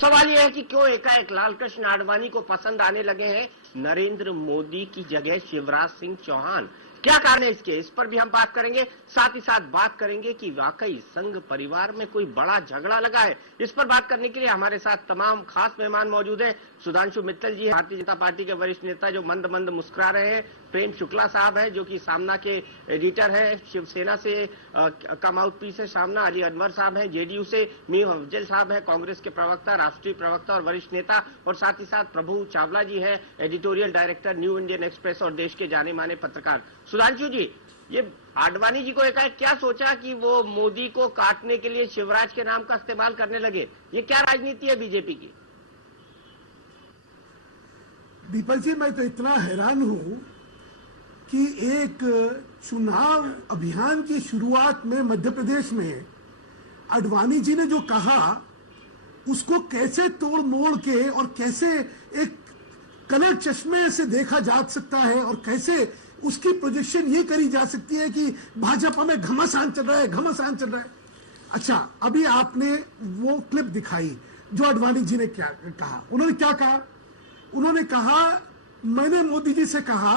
सवाल यह है कि क्यों एकाएक लालकृष्ण आडवाणी को पसंद आने लगे हैं नरेंद्र मोदी की जगह शिवराज सिंह चौहान। क्या कारण है इसके, इस पर भी हम बात करेंगे। साथ ही साथ बात करेंगे कि वाकई संघ परिवार में कोई बड़ा झगड़ा लगा है। इस पर बात करने के लिए हमारे साथ तमाम खास मेहमान मौजूद हैं। सुधांशु मित्तल जी, भारतीय जनता पार्टी के वरिष्ठ नेता जो मंद मंद मुस्कुरा रहे हैं। प्रेम शुक्ला साहब हैं जो कि सामना के एडिटर हैं, शिवसेना से का माउथपीस है सामना। अली अनवर साहब हैं जेडीयू से। मीर अफजल साहब हैं कांग्रेस के प्रवक्ता, राष्ट्रीय प्रवक्ता और वरिष्ठ नेता। और साथ ही साथ प्रभु चावला जी हैं, editorial director new Indian express और देश के जाने माने पत्रकार। सुधांशु जी, ये आडवाणी जी को एकाएक क्या सोचा कि वो मोदी को काटने के लिए शिवराज के नाम का इस्तेमाल करने लगे? ये क्या राजनीति है बीजेपी की? दीपक जी, मैं तो इतना हैरान हूं कि एक चुनाव अभियान की शुरुआत में मध्य प्रदेश में आडवाणी जी ने जो कहा उसको कैसे तोड़ मोड़ के और कैसे एक कलर चश्मे से देखा जा सकता है और कैसे उसकी प्रोजेक्शन ये करी जा सकती है कि भाजपा में घमासान चल रहा है, घमासान चल रहा है। अच्छा, अभी आपने वो क्लिप दिखाई जो आडवाणी जी ने क्या कहा। उन्होंने क्या कहा? उन्होंने कहा, मैंने मोदी जी से कहा,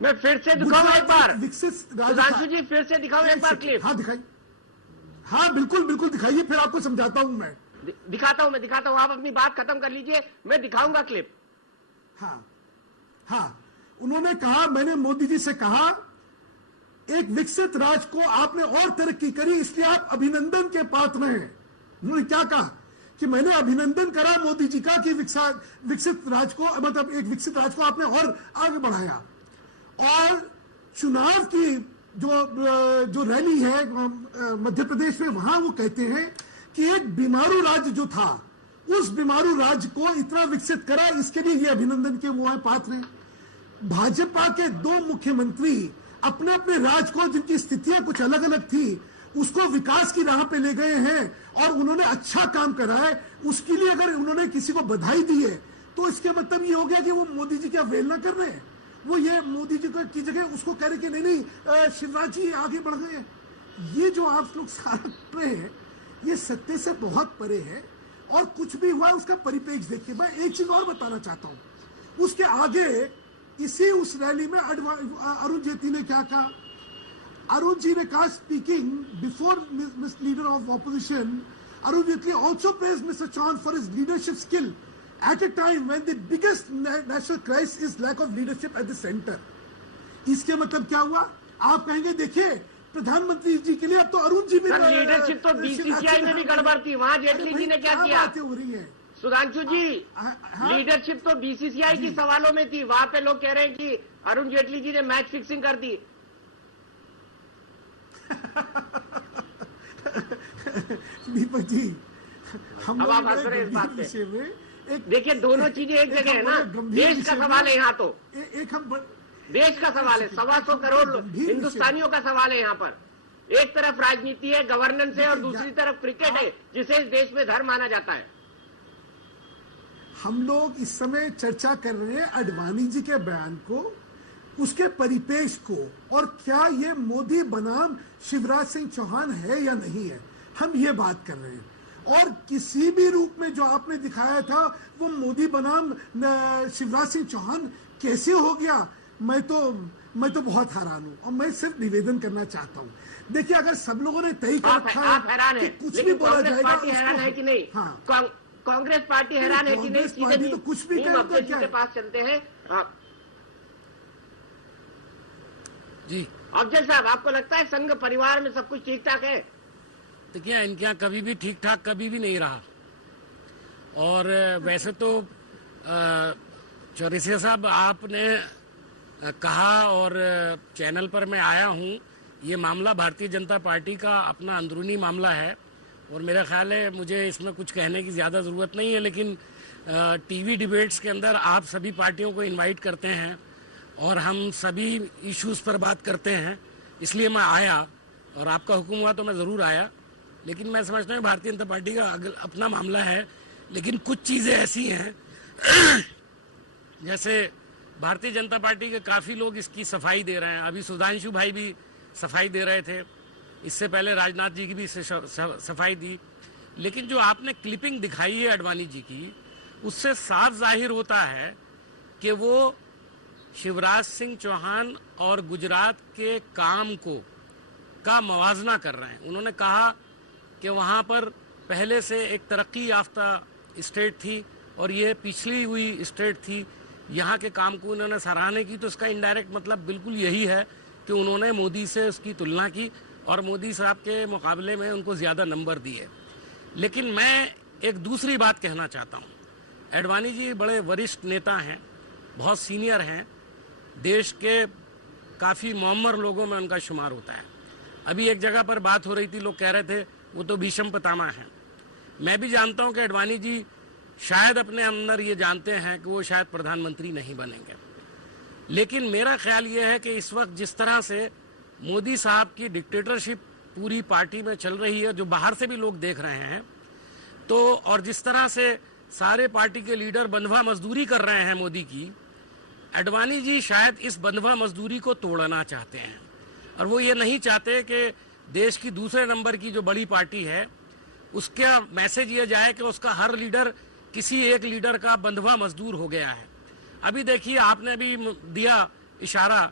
मैं फिर से दिखाऊं एक बार विकसित सुधांशु जी, फिर से दिखाऊं एक बार क्लिप? हाँ दिखाई, हाँ बिल्कुल बिल्कुल दिखाइए, फिर आपको समझाता हूं। मैं दिखाता हूं, आप अपनी बात खत्म कर लीजिए, मैं दिखाऊंगा क्लिप। हाँ हाँ, उन्होंने कहा, मैंने मोदी जी से कहा, एक विकसित राज्य को आपने और तरक्की करी, इसलिए आप अभिनंदन के पात्र हैं। उन्होंने क्या कहा कि मैंने अभिनंदन करा मोदी जी का कि विकसित राज्य को, मतलब एक विकसित राज्य को आपने और आगे बढ़ाया। और चुनाव की जो रैली है मध्य प्रदेश में, वहां वो कहते हैं कि एक बीमारू राज्य जो था, उस बीमारू राज्य को इतना विकसित करा, इसके लिए ये अभिनंदन के वो पात्र हैं। भाजपा के दो मुख्यमंत्री अपने अपने राज्य को, जिनकी स्थितियां कुछ अलग अलग थी, उसको विकास की राह पे ले गए हैं और उन्होंने अच्छा काम करा है। उसके लिए अगर उन्होंने किसी को बधाई दी है तो इसके मतलब ये हो गया कि वो मोदी जी की अवहेलना कर रहे हैं। वो ये मोदी जी की जगह उसको कह रहे कि नहीं शिवराज जी आगे बढ़ गए। ये जो आप लोग सारा कर रहे हैं, ये सत्य से बहुत परे है। और कुछ भी हुआ उसका परिप्रेक्ष्य देखिए। मैं एक चीज और बताना चाहता हूं। उसके आगे इसी उस रैली में अरुण जेटली ने क्या कहा? अरुण जी ने कहा, speaking before miss leader of opposition, Arun Jaitley also praise mister Chauhan for his leadership skill at a time when the biggest national crisis is lack of leadership at the center. इसके मतलब क्या हुआ? आप कहेंगे देखिए प्रधानमंत्री जी के लिए अब तो अरुण जी भी, लीडरशिप तो बीसीसीआई में भी गड़बड़ थी, वहां जेटली जी ने क्या किया? हो रही है सुधांशु जी, लीडरशिप तो बीसीसीआई की सवालों में थी, वहां पे लोग कह रहे हैं कि अरुण जेटली जी ने मैच फिक्सिंग कर दी। दीपक जी, हम अब आप हंस रहे हैं इस बात पे। देखिए दोनों चीजें एक जगह है ना। देश का सवाल है यहाँ, तो एक हम देश का सवाल है, 125 करोड़ हिंदुस्तानियों का सवाल है यहाँ पर। एक तरफ राजनीति है, गवर्नेंस है, और दूसरी तरफ क्रिकेट है जिसे इस देश में धर्म माना जाता है। हम लोग इस समय चर्चा कर रहे हैं आडवाणी जी के बयान को, उसके परिपेक्ष को, और क्या ये मोदी बनाम शिवराज सिंह चौहान है या नहीं है, हम ये बात कर रहे हैं। और किसी भी रूप में जो आपने दिखाया था वो मोदी बनाम शिवराज सिंह चौहान कैसे हो गया, मैं तो बहुत हैरान हूं। और मैं सिर्फ निवेदन करना चाहता हूं, देखिए अगर सब लोगों ने तय कर रखा है कि कुछ भी बोला जाएगा, हैरान है कि नहीं? हाँ, कांग्रेस पार्टी हैरान है कि नहीं? सीधे तो कुछ भी के पास चलते हैं। जी अफजल साहब, आपको लगता है संघ परिवार में सब कुछ ठीक ठाक है? देखिए, इनके यहाँ कभी भी ठीक ठाक कभी भी नहीं रहा। और वैसे तो चौरसिया साहब, आपने कहा और चैनल पर मैं आया हूँ, ये मामला भारतीय जनता पार्टी का अपना अंदरूनी मामला है और मेरा ख्याल है मुझे इसमें कुछ कहने की ज़्यादा ज़रूरत नहीं है। लेकिन टीवी डिबेट्स के अंदर आप सभी पार्टियों को इनवाइट करते हैं और हम सभी इश्यूज़ पर बात करते हैं, इसलिए मैं आया और आपका हुक्म हुआ तो मैं ज़रूर आया। लेकिन मैं समझता हूँ भारतीय जनता पार्टी का अपना मामला है। लेकिन कुछ चीज़ें ऐसी हैं जैसे भारतीय जनता पार्टी के काफ़ी लोग इसकी सफाई दे रहे हैं। अभी सुधांशु भाई भी सफाई दे रहे थे, इससे पहले राजनाथ जी की भी सफाई दी। लेकिन जो आपने क्लिपिंग दिखाई है अडवाणी जी की, उससे साफ जाहिर होता है कि वो शिवराज सिंह चौहान और गुजरात के काम का मवाजना कर रहे हैं। उन्होंने कहा कि वहाँ पर पहले से एक तरक्की याफ्ता स्टेट थी और ये पिछड़ी हुई स्टेट थी, यहाँ के काम को उन्होंने सराहने की। तो इसका इनडायरेक्ट मतलब बिल्कुल यही है कि उन्होंने मोदी से उसकी तुलना की और मोदी साहब के मुकाबले में उनको ज़्यादा नंबर दिए। लेकिन मैं एक दूसरी बात कहना चाहता हूँ। अडवाणी जी बड़े वरिष्ठ नेता हैं, बहुत सीनियर हैं, देश के काफ़ी मुअम्मर लोगों में उनका शुमार होता है। अभी एक जगह पर बात हो रही थी, लोग कह रहे थे वो तो भीष्म पितामह हैं। मैं भी जानता हूं कि अडवाणी जी शायद अपने अंदर ये जानते हैं कि वो शायद प्रधानमंत्री नहीं बनेंगे, लेकिन मेरा ख्याल ये है कि इस वक्त जिस तरह से मोदी साहब की डिक्टेटरशिप पूरी पार्टी में चल रही है, जो बाहर से भी लोग देख रहे हैं, तो और जिस तरह से सारे पार्टी के लीडर बंधुआ मजदूरी कर रहे हैं मोदी की, अडवाणी जी शायद इस बंधुआ मजदूरी को तोड़ना चाहते हैं। और वो ये नहीं चाहते कि देश की दूसरे नंबर की जो बड़ी पार्टी है उसका मैसेज ये जाए कि उसका हर लीडर किसी एक लीडर का बंधुआ मजदूर हो गया है। अभी देखिए, आपने भी दिया इशारा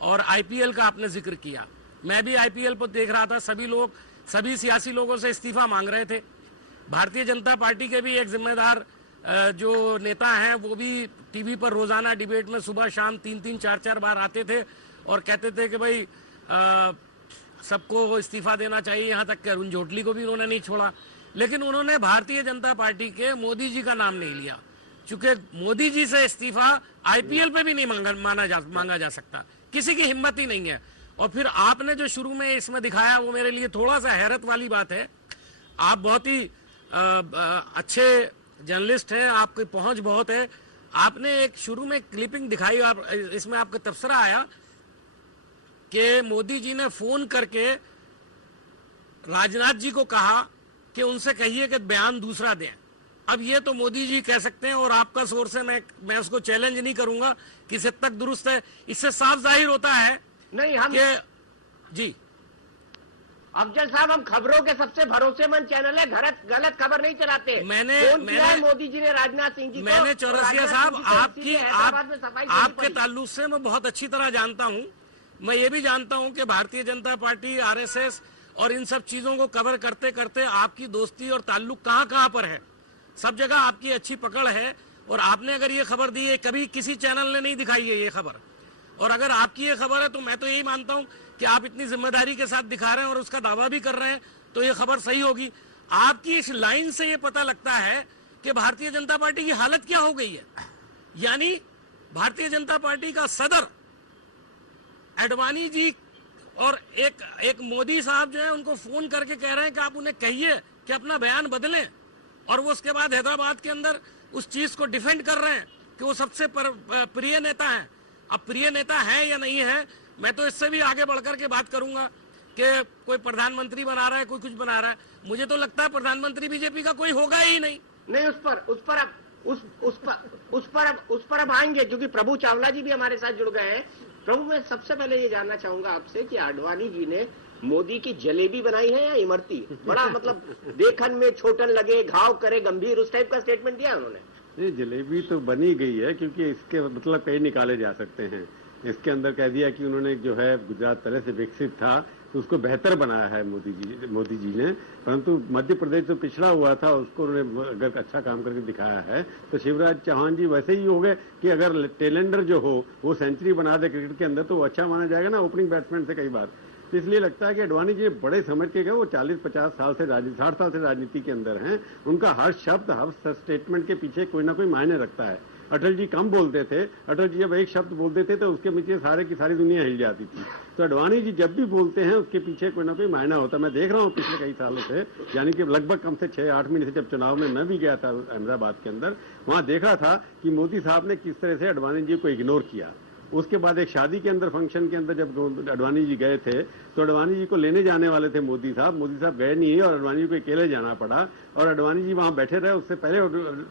और आईपीएल का आपने जिक्र किया। मैं भी आईपीएल पर देख रहा था, सभी सियासी लोगों से इस्तीफा मांग रहे थे। भारतीय जनता पार्टी के भी एक जिम्मेदार जो नेता हैं वो भी टीवी पर रोजाना डिबेट में सुबह शाम 3-3, 4-4 बार आते थे और कहते थे कि भाई सबको इस्तीफा देना चाहिए, यहाँ तक कि अरुण जेटली को भी उन्होंने नहीं छोड़ा। लेकिन उन्होंने भारतीय जनता पार्टी के मोदी जी का नाम नहीं लिया, चूंकि मोदी जी से इस्तीफा आईपीएल पे भी नहीं मांगा जा सकता, किसी की हिम्मत ही नहीं है। और फिर आपने जो शुरू में इसमें दिखाया वो मेरे लिए थोड़ा सा हैरत वाली बात है। आप बहुत ही अच्छे जर्नलिस्ट हैं, आपकी पहुंच बहुत है। आपने एक शुरू में क्लिपिंग दिखाई, इसमें आपका तबसरा आया कि मोदी जी ने फोन करके राजनाथ जी को कहा कि उनसे कहिए कि बयान दूसरा दें। अब ये तो मोदी जी कह सकते हैं और आपका सोर्स है, मैं उसको चैलेंज नहीं करूंगा, किस हद तक दुरुस्त है। इससे साफ जाहिर होता है नहीं हम जी अफजल साहब, हम खबरों के सबसे भरोसेमंद चैनल है, गलत खबर नहीं चलाते। मैंने मोदी जी ने राजनाथ सिंह जी मैंने चौरसिया साहब आपके ताल्लुक से मैं बहुत अच्छी तरह जानता हूं। मैं ये भी जानता हूं कि भारतीय जनता पार्टी, आरएसएस और इन सब चीजों को कवर करते करते आपकी दोस्ती और ताल्लुक कहां पर है। सब जगह आपकी अच्छी पकड़ है और आपने अगर ये खबर दी है, कभी किसी चैनल ने नहीं दिखाई है ये खबर, और अगर आपकी ये खबर है तो मैं तो यही मानता हूं कि आप इतनी जिम्मेदारी के साथ दिखा रहे हैं और उसका दावा भी कर रहे हैं, तो ये खबर सही होगी। आपकी इस लाइन से ये पता लगता है कि भारतीय जनता पार्टी की हालत क्या हो गई है। यानी भारतीय जनता पार्टी का सदर अडवाणी जी और एक मोदी साहब जो है उनको फोन करके कह रहे हैं कि आप उन्हें कहिए कि अपना बयान बदलें, और वो उसके बाद हैदराबाद के अंदर उस चीज को डिफेंड कर रहे हैं कि वो सबसे प्रिय नेता हैं। अब प्रिय नेता है या नहीं है, मैं तो इससे भी आगे बढ़कर के बात करूंगा कि कोई प्रधानमंत्री बना रहा है, कोई कुछ बना रहा है। मुझे तो लगता है प्रधानमंत्री बीजेपी का कोई होगा ही नहीं। उस पर अब आएंगे, क्योंकि प्रभु चावला जी भी हमारे साथ जुड़ गए हैं। प्रभु, मैं सबसे पहले ये जानना चाहूंगा आपसे कि अडवाणी जी ने मोदी की जलेबी बनाई है या इमरती? बड़ा मतलब देखन में छोटन लगे, घाव करे गंभीर, उस टाइप का स्टेटमेंट दिया उन्होंने। नहीं, जलेबी तो बनी गई है, क्योंकि इसके मतलब कई निकाले जा सकते हैं। इसके अंदर कह दिया कि उन्होंने जो है गुजरात पहले से विकसित था तो उसको बेहतर बनाया है मोदी जी ने, परंतु मध्य प्रदेश जो पिछड़ा हुआ था उसको उन्होंने अगर अच्छा काम करके दिखाया है। तो शिवराज चौहान जी वैसे ही हो गए कि अगर टेलेंडर जो हो वो सेंचुरी बना दे क्रिकेट के अंदर तो वो अच्छा माना जाएगा ना ओपनिंग बैट्समैन से कई बार। तो इसलिए लगता है कि अडवाणी जी बड़े समझ के गए, वो 40-50 साल से 60 साल से राजनीति के अंदर हैं। उनका हर शब्द, हर स्टेटमेंट के पीछे कोई ना कोई मायने रखता है। अटल जी कम बोलते थे, अटल जी जब एक शब्द बोलते थे तो उसके पीछे सारे की सारी दुनिया हिल जाती थी। तो अडवाणी जी जब भी बोलते हैं उसके पीछे कोई ना कोई मायना होता है। मैं देख रहा हूँ पिछले कई सालों से, यानी कि लगभग कम से 6-8 महीने से, जब चुनाव में मैं भी गया था अहमदाबाद के अंदर, वहां देखा था कि मोदी साहब ने किस तरह से अडवाणी जी को इग्नोर किया। उसके बाद एक शादी के अंदर, फंक्शन के अंदर जब अडवाणी जी गए थे तो अडवाणी जी को लेने जाने वाले थे मोदी साहब गए नहीं और अडवाणी जी को अकेले जाना पड़ा और अडवाणी जी वहां बैठे रहे, उससे पहले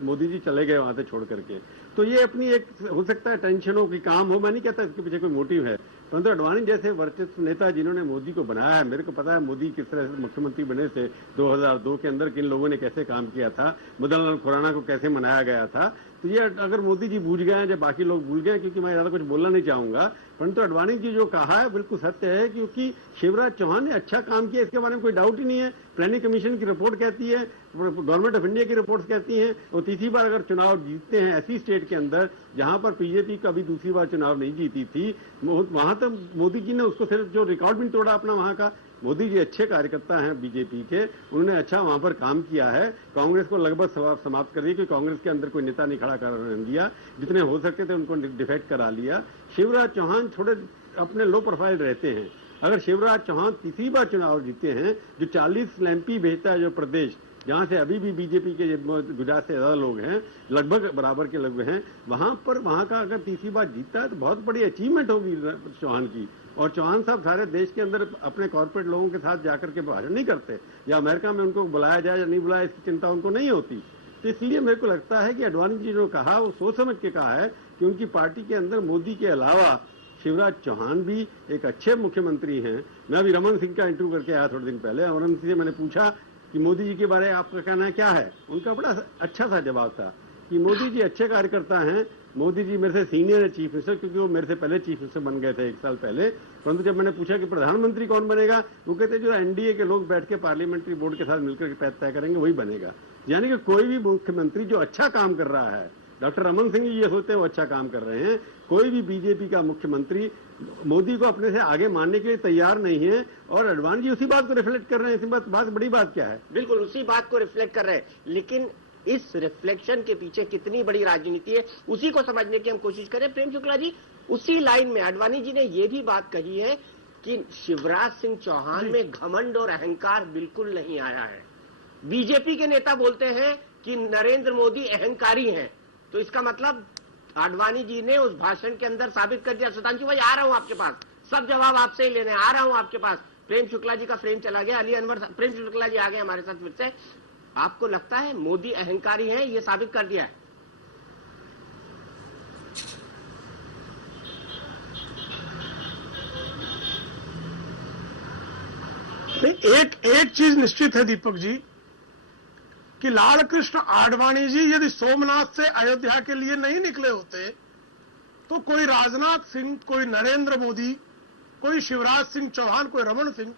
मोदी जी चले गए वहां से छोड़ करके। तो ये अपनी एक हो सकता है टेंशनों की काम हो, मैं नहीं कहता इसके पीछे कोई मोटिव है, परंतु अडवाणी जैसे वर्चस्व नेता जिन्होंने मोदी को बनाया है, मेरे को पता है मोदी किस तरह से मुख्यमंत्री बने थे 2002 के अंदर, किन लोगों ने कैसे काम किया था, मदन लाल खुराना को कैसे मनाया गया था। तो ये अगर मोदी जी भूल गए हैं, जब बाकी लोग भूल गए, क्योंकि मैं ज्यादा कुछ बोलना नहीं चाहूंगा, परंतु अडवाणी जी जो कहा है बिल्कुल सत्य है, क्योंकि शिवराज चौहान ने अच्छा काम किया, इसके बारे में कोई डाउट ही नहीं है। प्लानिंग कमीशन की रिपोर्ट कहती है, गवर्नमेंट ऑफ इंडिया की रिपोर्ट्स कहती हैं, और तीसरी बार अगर चुनाव जीतते हैं ऐसी स्टेट के अंदर जहां पर बीजेपी कभी दूसरी बार चुनाव नहीं जीती थी, वहां तो मोदी जी ने उसको सिर्फ जो रिकॉर्ड भी तोड़ा अपना वहां का। मोदी जी अच्छे कार्यकर्ता हैं बीजेपी के, उन्होंने अच्छा वहां पर काम किया है, कांग्रेस को लगभग समाप्त कर दिया, क्योंकि कांग्रेस के अंदर कोई नेता नहीं खड़ा कर दिया, जितने हो सकते थे उनको डिफेक्ट करा लिया। शिवराज चौहान थोड़े अपने लो प्रोफाइल रहते हैं। अगर शिवराज चौहान तीसरी बार चुनाव जीते हैं, जो 40 एमपी भेजता है जो प्रदेश जहां से अभी भी बीजेपी के गुजरात से ज्यादा लोग हैं, लगभग बराबर के लोग हैं, वहां पर वहां का अगर तीसरी बार जीतता है तो बहुत बड़ी अचीवमेंट होगी चौहान की। और चौहान साहब सारे देश के अंदर अपने कॉर्पोरेट लोगों के साथ जाकर के भाषण नहीं करते, या अमेरिका में उनको बुलाया जाए या नहीं बुलाया इसकी चिंता उनको नहीं होती। तो इसलिए मेरे को लगता है कि अडवाणी जी जो कहा वो सोच समझ के कहा है कि उनकी पार्टी के अंदर मोदी के अलावा शिवराज चौहान भी एक अच्छे मुख्यमंत्री हैं। मैं अभी रमन सिंह का इंटरव्यू करके आया थोड़े दिन पहले, रमन सिंह से मैंने पूछा कि मोदी जी के बारे में आपका कहना क्या है। उनका बड़ा अच्छा सा जवाब था कि मोदी जी अच्छे कार्यकर्ता हैं, मोदी जी मेरे से सीनियर है चीफ मिनिस्टर, क्योंकि वो मेरे से पहले चीफ मिनिस्टर बन गए थे 1 साल पहले। परंतु जब मैंने पूछा कि प्रधानमंत्री कौन बनेगा, वो कहते जो एनडीए के लोग बैठ के पार्लियामेंट्री बोर्ड के साथ मिलकर तय करेंगे वही बनेगा। यानी कि कोई भी मुख्यमंत्री जो अच्छा काम कर रहा है, डॉक्टर रमन सिंह जी ये सोचते हैं वो अच्छा काम कर रहे हैं, कोई भी बीजेपी का मुख्यमंत्री मोदी को अपने से आगे मानने के लिए तैयार नहीं है, और अडवाणी जी उसी बात को रिफ्लेक्ट कर रहे हैं। इसी बात बड़ी बात क्या है, बिल्कुल उसी बात को रिफ्लेक्ट कर रहे हैं, लेकिन इस रिफ्लेक्शन के पीछे कितनी बड़ी राजनीति है उसी को समझने की हम कोशिश करें। प्रेम शुक्ला जी, उसी लाइन में अडवाणी जी ने यह भी बात कही है कि शिवराज सिंह चौहान में घमंड और अहंकार बिल्कुल नहीं आया है। बीजेपी के नेता बोलते हैं कि नरेंद्र मोदी अहंकारी हैं, तो इसका मतलब आडवाणी जी ने उस भाषण के अंदर साबित कर दिया। सुधांशु भाई आ रहा हूं आपके पास, सब जवाब आपसे ही लेने आ रहा हूं आपके पास। प्रेम शुक्ला जी का फ्रेम चला गया, अली अनवर प्रेम शुक्ला जी आ गए हमारे साथ फिर से। आपको लगता है मोदी अहंकारी है, ये साबित कर दिया है? एक चीज निश्चित है दीपक जी कि लाल कृष्ण आडवाणी जी यदि सोमनाथ से अयोध्या के लिए नहीं निकले होते तो कोई राजनाथ सिंह, कोई नरेंद्र मोदी, कोई शिवराज सिंह चौहान, कोई रमन सिंह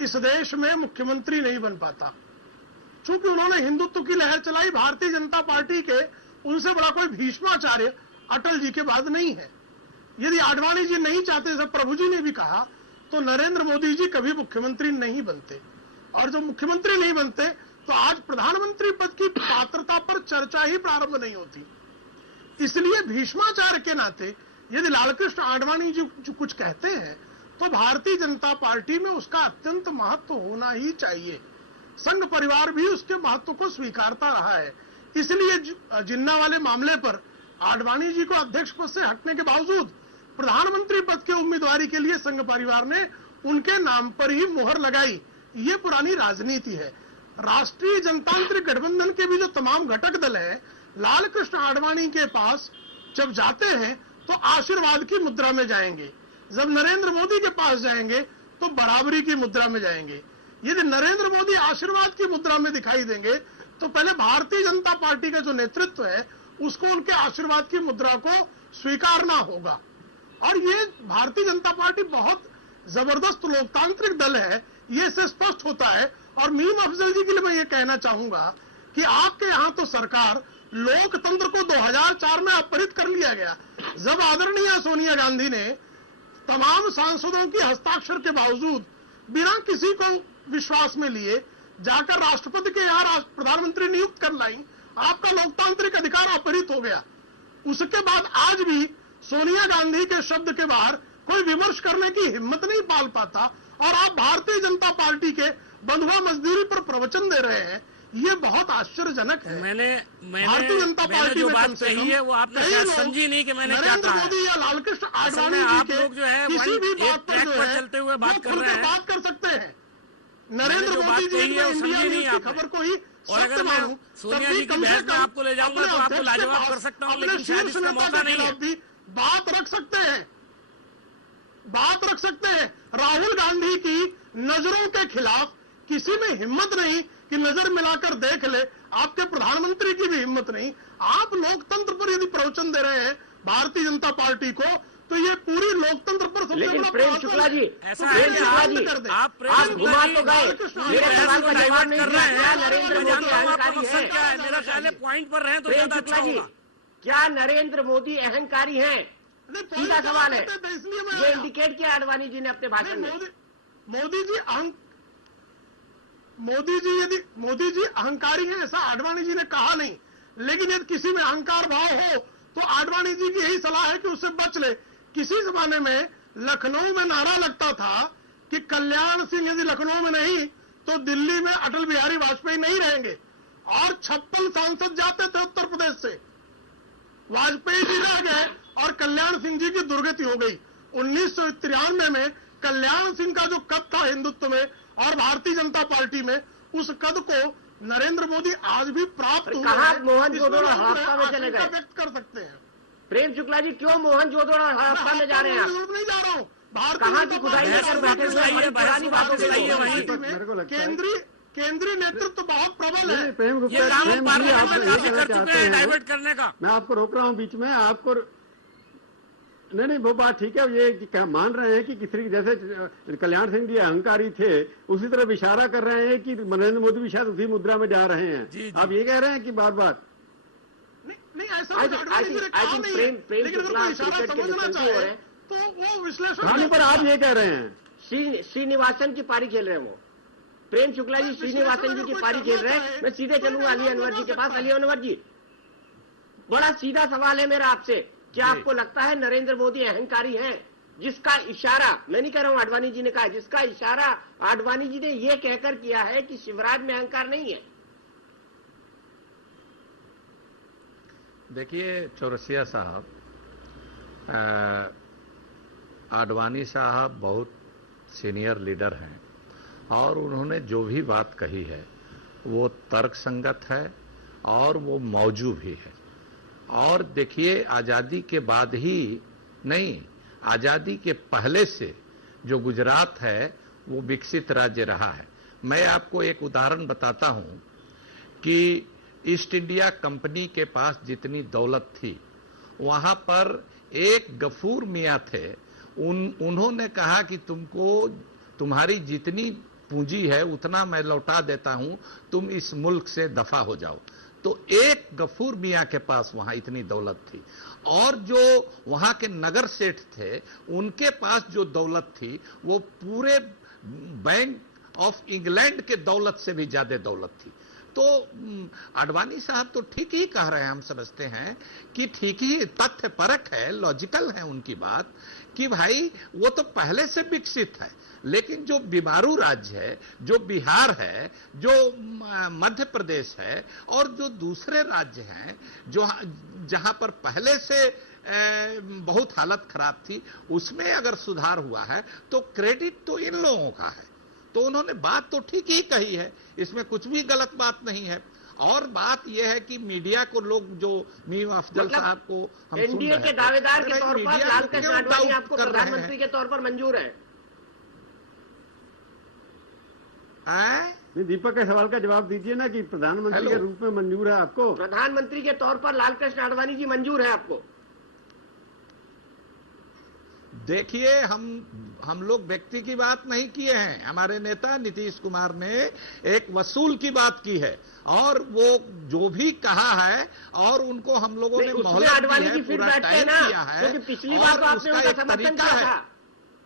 इस देश में मुख्यमंत्री नहीं बन पाता। चूंकि उन्होंने हिंदुत्व की लहर चलाई, भारतीय जनता पार्टी के उनसे बड़ा कोई भीष्माचार्य अटल जी के बाद नहीं है। यदि आडवाणी जी नहीं चाहते, जैसा प्रभु जी ने भी कहा, तो नरेंद्र मोदी जी कभी मुख्यमंत्री नहीं बनते, और जो मुख्यमंत्री नहीं बनते तो आज प्रधानमंत्री पद की पात्रता पर चर्चा ही प्रारंभ नहीं होती। इसलिए भीष्माचार्य के नाते यदि लालकृष्ण आडवाणी जी जो कुछ कहते हैं तो भारतीय जनता पार्टी में उसका अत्यंत महत्व होना ही चाहिए। संघ परिवार भी उसके महत्व को स्वीकारता रहा है। इसलिए जिन्ना वाले मामले पर आडवाणी जी को अध्यक्ष पद से हटने के बावजूद प्रधानमंत्री पद की उम्मीदवारी के लिए संघ परिवार ने उनके नाम पर ही मोहर लगाई। ये पुरानी राजनीति है। राष्ट्रीय जनतांत्रिक गठबंधन के भी जो तमाम घटक दल हैं, लाल कृष्ण आडवाणी के पास जब जाते हैं तो आशीर्वाद की मुद्रा में जाएंगे, जब नरेंद्र मोदी के पास जाएंगे तो बराबरी की मुद्रा में जाएंगे। यदि नरेंद्र मोदी आशीर्वाद की मुद्रा में दिखाई देंगे तो पहले भारतीय जनता पार्टी का जो नेतृत्व है उसको उनके आशीर्वाद की मुद्रा को स्वीकारना होगा। और ये भारतीय जनता पार्टी बहुत जबरदस्त लोकतांत्रिक दल है, ये से स्पष्ट होता है। और मीम अफजल जी के लिए मैं ये कहना चाहूंगा कि आपके यहाँ तो सरकार लोकतंत्र को 2004 में अपहरित कर लिया गया, जब आदरणीय सोनिया गांधी ने तमाम सांसदों की हस्ताक्षर के बावजूद बिना किसी को विश्वास में लिए जाकर राष्ट्रपति के यहाँ प्रधानमंत्री नियुक्त कर लाई। आपका लोकतांत्रिक अधिकार अपहरित हो गया। उसके बाद आज भी सोनिया गांधी के शब्द के बाहर कोई विमर्श करने की हिम्मत नहीं पाल पाता, और आप भारतीय जनता पार्टी के बंधुआ मजदूरी पर प्रवचन दे रहे हैं। ये बहुत आश्चर्यजनक है। मैंने भारतीय जनता पार्टी जो में बात कही है वो आपने शायद समझी नहीं कि मैंने क्या कहा। नरेंद्र मोदी या लालकृष्ण आडवाणी जी आप के लोग जो है किसी भी बात पर जो है चलते हुए बात कर रहे हैं, बात कर सकते हैं। नरेंद्र मोदी जी ने इंडिया न्यूज की खबर को ही और अगर मैं सोनिया जी की बहस में आपको ले जाऊंगा तो आपको लाजवाब कर सकता हूँ, लेकिन शायद इसका मौका नहीं है। भी बात रख सकते हैं। बात रख सकते हैं। राहुल गांधी की नजरों के खिलाफ किसी में हिम्मत नहीं कि नजर मिलाकर देख ले, आपके प्रधानमंत्री की भी हिम्मत नहीं। आप लोकतंत्र पर यदि प्रवचन दे रहे हैं भारतीय जनता पार्टी को, तो ये पूरी लोकतंत्र पर सबसे लेकिन बड़ा प्रेम शुक्ला जी, ऐसा प्रेम है कि शुक्ला जी, आप आप घुमा तो गए, मेरे सवाल का जवाब नहीं कर दिया। रहे क्या हैं। नरेंद्र मैं मोदी जानता हूं आपका अहंकारी मकसद क्या है, है? मेरा ख्याल है पॉइंट पर रहें तो प्रेम ज्यादा शुक्ला अच्छा जी, होगा। क्या नरेंद्र मोदी अहंकारी है? सीधा सवाल है, इसलिए मैं ये इंडिकेट किया आडवाणी जी ने अपने भाषण में। मोदी जी अहंकारी हैं ऐसा आडवाणी जी ने कहा नहीं, लेकिन यदि किसी में अहंकार भाव हो तो आडवाणी जी की यही सलाह है कि उससे बच ले। किसी जमाने में लखनऊ में नारा लगता था कि कल्याण सिंह यदि लखनऊ में नहीं तो दिल्ली में अटल बिहारी वाजपेयी नहीं रहेंगे, और 56 सांसद जाते थे उत्तर प्रदेश से। वाजपेयी जी रह गए और कल्याण सिंह जी की दुर्गति हो गई। 1993 में कल्याण सिंह का जो कद था हिंदुत्व में और भारतीय जनता पार्टी में, उस कद को नरेंद्र मोदी आज भी प्राप्त हुए कहाँ हैं। मोहन इसमें जोदड़ो हम हड़प्पा में चले आशंका गए? व्यक्त कर सकते हैं। प्रेम शुक्ला जी, क्यों मोहन जोदड़ो हड़प्पा में जा रहे हैं आप? नहीं जा रहा हूँ। कहाँ की खुदाई लेकर बैठे हुए हैं? बड़ी पुरानी बातों के लिए मेरे को लगता है केंद्रीय नेतृत्व बहुत प्रबल है। नहीं, प्रेम गुप्ता, ये काम प्रेम हम जी, आप पार्लियामेंट में ये काफी कहना कर चुके चाहते हैं हैं, डाइवर्ट करने का। मैं आपको रोक रहा हूँ बीच में। आपको नहीं, वो बात ठीक है। ये मान रहे हैं कि किसी जैसे कल्याण सिंह जी अहंकारी थे, उसी तरफ इशारा कर रहे हैं कि नरेंद्र मोदी भी शायद उसी मुद्रा में जा रहे हैं। आप ये कह रहे हैं कि बार बार नहीं ऐसा I कुछ think- आडवाणी जी ने I कहा think नहीं प्रेम- है, प्रेम लेकिन अगर शुक्ला कोई इशारा क्रिकेट के समझना डिफेंसिव हो चाहे रहे हैं। तो वो विश्लेषण कहानी पर आप ये कह रहे हैं। श्रीनिवासन की पारी खेल रहे हैं वो। प्रेम शुक्ला जी श्रीनिवासन जी की पारी खेल रहे हैं। मैं सीधे चलूंगा अली अनवर जी के पास। अली अनवर जी, बड़ा सीधा सवाल है मेरा आपसे, क्या आपको लगता है नरेंद्र मोदी अहंकारी हैं? जिसका इशारा, मैं नहीं कह रहा हूं आडवाणी जी ने कहा, जिसका इशारा आडवाणी जी ने ये कहकर किया है कि शिवराज में अहंकार नहीं है। देखिए चौरसिया साहब, आडवाणी साहब बहुत सीनियर लीडर हैं और उन्होंने जो भी बात कही है वो तर्कसंगत है और वो मौजू भी है। और देखिए, आज़ादी के बाद ही नहीं, आज़ादी के पहले से जो गुजरात है वो विकसित राज्य रहा है। मैं आपको एक उदाहरण बताता हूं कि ईस्ट इंडिया कंपनी के पास जितनी दौलत थी, वहां पर एक गफूर मियां थे। उन्होंने कहा कि तुमको तुम्हारी जितनी पूंजी है उतना मैं लौटा देता हूं, तुम इस मुल्क से दफा हो जाओ। तो एक गफूर मियां के पास वहां इतनी दौलत थी, और जो वहां के नगर सेठ थे उनके पास जो दौलत थी वो पूरे बैंक ऑफ इंग्लैंड के दौलत से भी ज्यादा दौलत थी। तो आडवाणी साहब तो ठीक ही कह रहे हैं, हम समझते हैं कि ठीक ही तथ्य परक है, लॉजिकल है उनकी बात कि भाई वो तो पहले से विकसित है, लेकिन जो बीमारू राज्य है, जो बिहार है, जो मध्य प्रदेश है और जो दूसरे राज्य हैं जो जहां पर पहले से बहुत हालत खराब थी, उसमें अगर सुधार हुआ है तो क्रेडिट तो इन लोगों का है। तो उन्होंने बात तो ठीक ही कही है, इसमें कुछ भी गलत बात नहीं है। और बात यह है कि मीडिया को लोग जो मीम अफजल साहब को हम एनडीए के दावेदार के तौर पर लालकृष्ण आडवाणी आपको प्रधानमंत्री के तौर पर मंजूर है? नहीं, दीपक के सवाल का जवाब दीजिए ना कि प्रधानमंत्री के रूप में मंजूर है आपको? प्रधानमंत्री के तौर पर लालकृष्ण आडवाणी जी मंजूर है आपको? देखिए, हम लोग व्यक्ति की बात नहीं किए हैं। हमारे नेता नीतीश कुमार ने एक वसूल की बात की है और वो जो भी कहा है और उनको हम लोगों ने मोहलत आडवाणी जी फिर बैठते हैं ना, क्योंकि पिछली बार तो आपने उनका समर्थन किया था।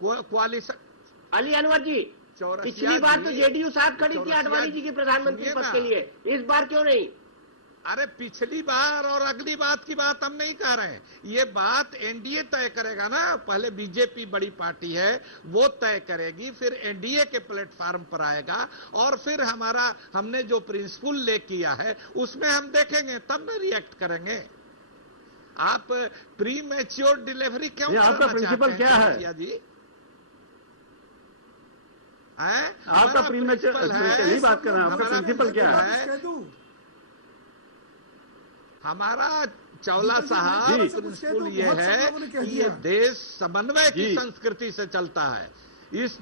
कोalition अली अनवर जी, पिछली बार तो जेडीयू साथ खड़ी थी आडवाणी जी की प्रधानमंत्री पद के लिए, इस बार क्यों नहीं? अरे पिछली बार और अगली बात की बात हम नहीं कह रहे हैं, ये बात एनडीए तय करेगा ना। पहले बीजेपी बड़ी पार्टी है, वो तय करेगी, फिर एनडीए के प्लेटफॉर्म पर आएगा और फिर हमने जो प्रिंसिपल ले किया है उसमें हम देखेंगे, तब में रिएक्ट करेंगे। आप प्री मैच्योर डिलीवरी क्यों? आपका प्रिंसिपल क्या है जी? आपका प्री मैच्योर नहीं बात कर रहे हैं, आपका प्रिंसिपल क्या है? हमारा चावला साहब जी। प्रिंसिपल ये बहुत है लोगों ने कह कि दिया। ये देश समन्वय की जी। संस्कृति से चलता है। इस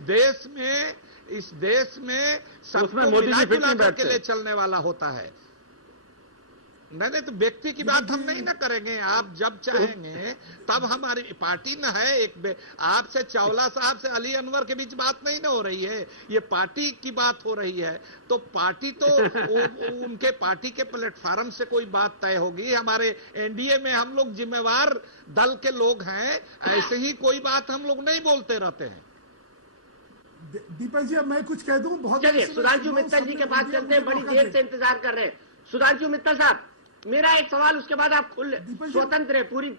देश में सबको उसमें मोदी जी मिला फिट जुला नहीं करके बैठते। ले चलने वाला होता है। नहीं तो व्यक्ति की बात हम नहीं ना करेंगे। आप जब चाहेंगे तब हमारी पार्टी न है आपसे चावला साहब से अली अनवर के बीच बात नहीं ना हो रही है, ये पार्टी की बात हो रही है। तो पार्टी तो उनके पार्टी के प्लेटफार्म से कोई बात तय होगी। हमारे एनडीए में हम लोग जिम्मेवार दल के लोग हैं, ऐसे ही कोई बात हम लोग नहीं बोलते रहते हैं। दीपक जी अब मैं कुछ कह दूं, बहुत चलिए सुधांशु मित्तल जी के पास चलते हैं, बड़ी देर से इंतजार कर रहे हैं। सुधांशु मित्तल साहब, मेरा एक सवाल, उसके बाद आप खुल स्वतंत्र है, पूरी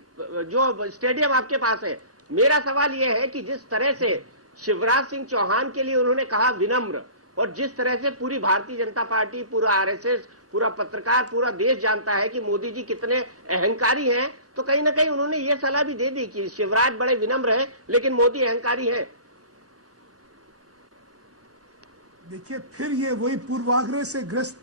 जो स्टेडियम आपके पास है। मेरा सवाल यह है कि जिस तरह से शिवराज सिंह चौहान के लिए उन्होंने कहा विनम्र, और जिस तरह से पूरी भारतीय जनता पार्टी, पूरा आरएसएस, पूरा पत्रकार, पूरा देश जानता है कि मोदी जी कितने अहंकारी हैं, तो कहीं ना कहीं उन्होंने ये सलाह भी दे दी कि शिवराज बड़े विनम्र हैं लेकिन मोदी अहंकारी है। देखिए फिर ये वही पूर्वाग्रह से ग्रस्त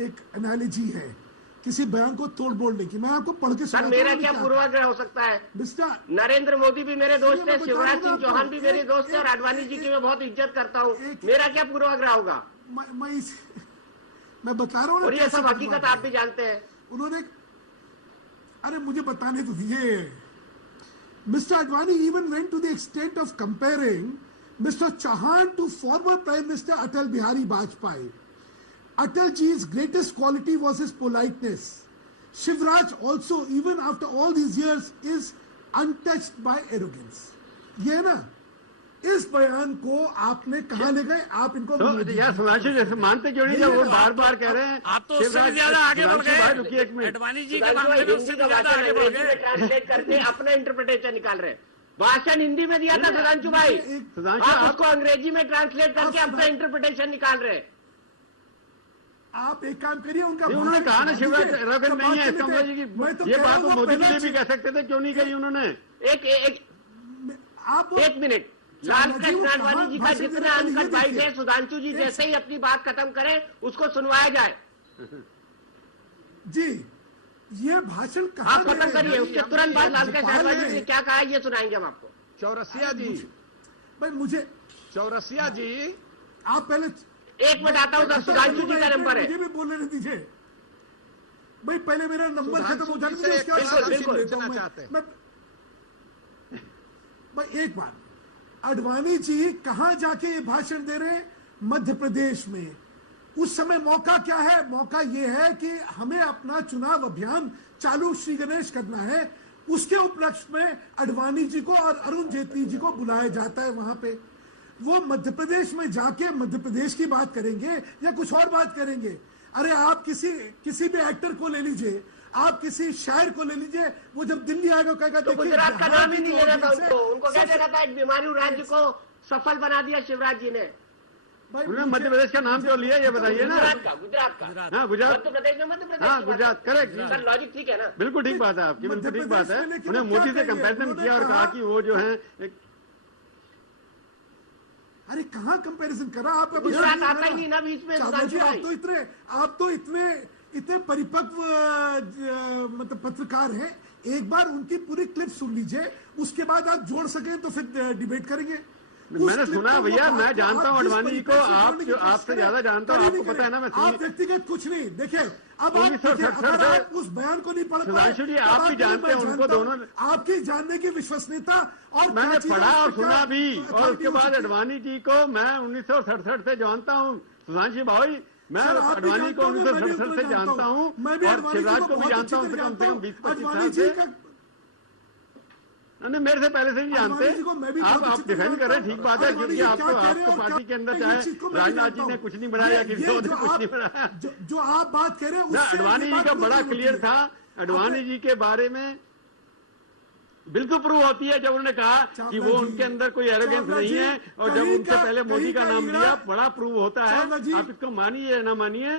एक एनालॉजी है, किसी बयान को तोड़ बोलने की। मैं आपको पढ़ के सर मेरा क्या पूर्वाग्रह हो सकता है? मिस्टर नरेंद्र मोदी भी मेरे दोस्त है, शिवराज सिंह चौहान भी मेरे दोस्त है, और आडवाणी जी की मैं बहुत इज्जत करता हूँ। मेरा क्या पूर्वाग्रह होगा? मैं बता रहा हूँ, और ये सब हकीकत आप भी जानते हैं। उन्होंने, अरे मुझे बताने तो दीजिए। Mister Advani even went to the extent of comparing Mr. Chauhan to former Prime Minister Atal Bihari Vajpayee. Atalji's greatest quality was his politeness. Shivraj also, even after all these years, is untouched by arrogance. ये ना, इस बयान को आपने कहाँ ले गए? आप इनको तो यार सुधांशु जैसे मानते क्यों नहीं जब वो बार बार कह रहे हैं? आप तो उससे भी ज्यादा आगे बढ़ रुकिए एक गए। मिनट। आडवाणी जी के मामले में उससे भी ज्यादा आगे बढ़ गए। ट्रांसलेट करके अपना इंटरप्रिटेशन निकाल रहे हैं। भाषण हिंदी में दिया था सुधांशु भाई, आप उसको अंग्रेजी में ट्रांसलेट करके अपना इंटरप्रिटेशन निकाल रहे हैं। आप एक काम करिए, उनका उन्होंने कहा ना शिवराज एरोगेंट नहीं है, इसका मतलब ये बात तो मोदी जी ने भी कह सकते थे, क्यों नहीं कही उन्होंने? एक मिनट, लालकृष्ण आडवाणी जी का जितना अनकट बाइट है, सुधांशु जी जैसे ही अपनी बात खत्म करें उसको सुनवाया जाए। जी ये भाषण कहाँ आप खत्म करिए, उसके तुरंत बाद लालकृष्ण आडवाणी जी ने क्या कहा ये सुनाएंगे हम आपको। चौरसिया जी, भाई मुझे चौरसिया जी, आप पहले एक मिनट आता हूँ, सुधांशु जी का नंबर है। मुझे भी बोलने नहीं दीजिए भाई, पहले मेरा नंबर खत्म हो जाने दीजिए, उसके बाद भाई एक बात, आडवाणी जी कहाँ जाके ये भाषण दे रहे हैं? मध्य प्रदेश में। उस समय मौका क्या है? मौका ये है कि हमें अपना चुनाव अभियान चालू श्री गणेश करना है। उसके उपलक्ष्य में आडवाणी जी को और अरुण जेटली जी को बुलाया जाता है वहां पे। वो मध्य प्रदेश में जाके मध्य प्रदेश की बात करेंगे या कुछ और बात करेंगे? अरे आप किसी भी एक्टर को ले लीजिए, आप किसी शायर को ले लीजिए, वो जब दिल्ली आएगा कहेगा तो गुजरात का नाम ही नहीं ले रहा था उनको क्या दे रहा था? एक बीमारू राज्य को सफल बना दिया शिवराज जी ने। उन्होंने मध्य प्रदेश का नाम क्यों लिया ये बताइए ना। गुजरात का हाँ गुजरात, मध्य प्रदेश में मध्य प्रदेश। हाँ गुजरात, करेक्ट सर लॉजिक ठीक है ना? बिल्कुल ठीक बात है आपकी, बिल्कुल ठीक बात है। उन्होंने मोदी से कंपैरिजन किया और कहा कि वो जो है अरे कहाँ कंपैरिजन करा? आप गुजरात आता ही नहीं ना बीच में। आप तो इतने परिपक्व मतलब पत्रकार हैं, एक बार उनकी पूरी क्लिप सुन लीजिए, उसके बाद आप जोड़ सकें तो फिर डिबेट करेंगे। मैंने सुना भैया, मैं जानता हूँ आडवाणी जी को, आपसे ज्यादा जानता हूँ, आपको पता है ना। मैं आप व्यक्तिगत कुछ नहीं देखिए, अब आप उस बयान को नहीं पढ़ पाए, सुधांशु जी आप भी जानते हैं उनको दोनों। आपकी जानने की विश्वसनीयता और मैंने पढ़ा और सुना भी, और उसके बाद आडवाणी जी को मैं 1967 से जानता हूँ। सुधांशु भाई मैं आडवाणी को 1967 से जानता हूँ और शिवराज को भी जानता हूँ कम से कम 20-25 साल से। नहीं मेरे से पहले से ही जानते हैं। आप डिफेंड कर रहे हैं, ठीक बात है, क्योंकि आपको पार्टी के अंदर चाहे राजनाथ जी ने कुछ नहीं बनाया या किसी और ने कुछ नहीं बनाया। जो आप बात कह रहे हैं आडवाणी जी का बड़ा क्लियर था। आडवाणी जी के बारे में बिल्कुल प्रूव होती है जब उन्होंने कहा कि वो उनके अंदर कोई एरोगेंस नहीं है, और जब उनसे पहले मोदी का नाम लिया बड़ा प्रूव होता है। आप इसको मानिए या ना मानिए,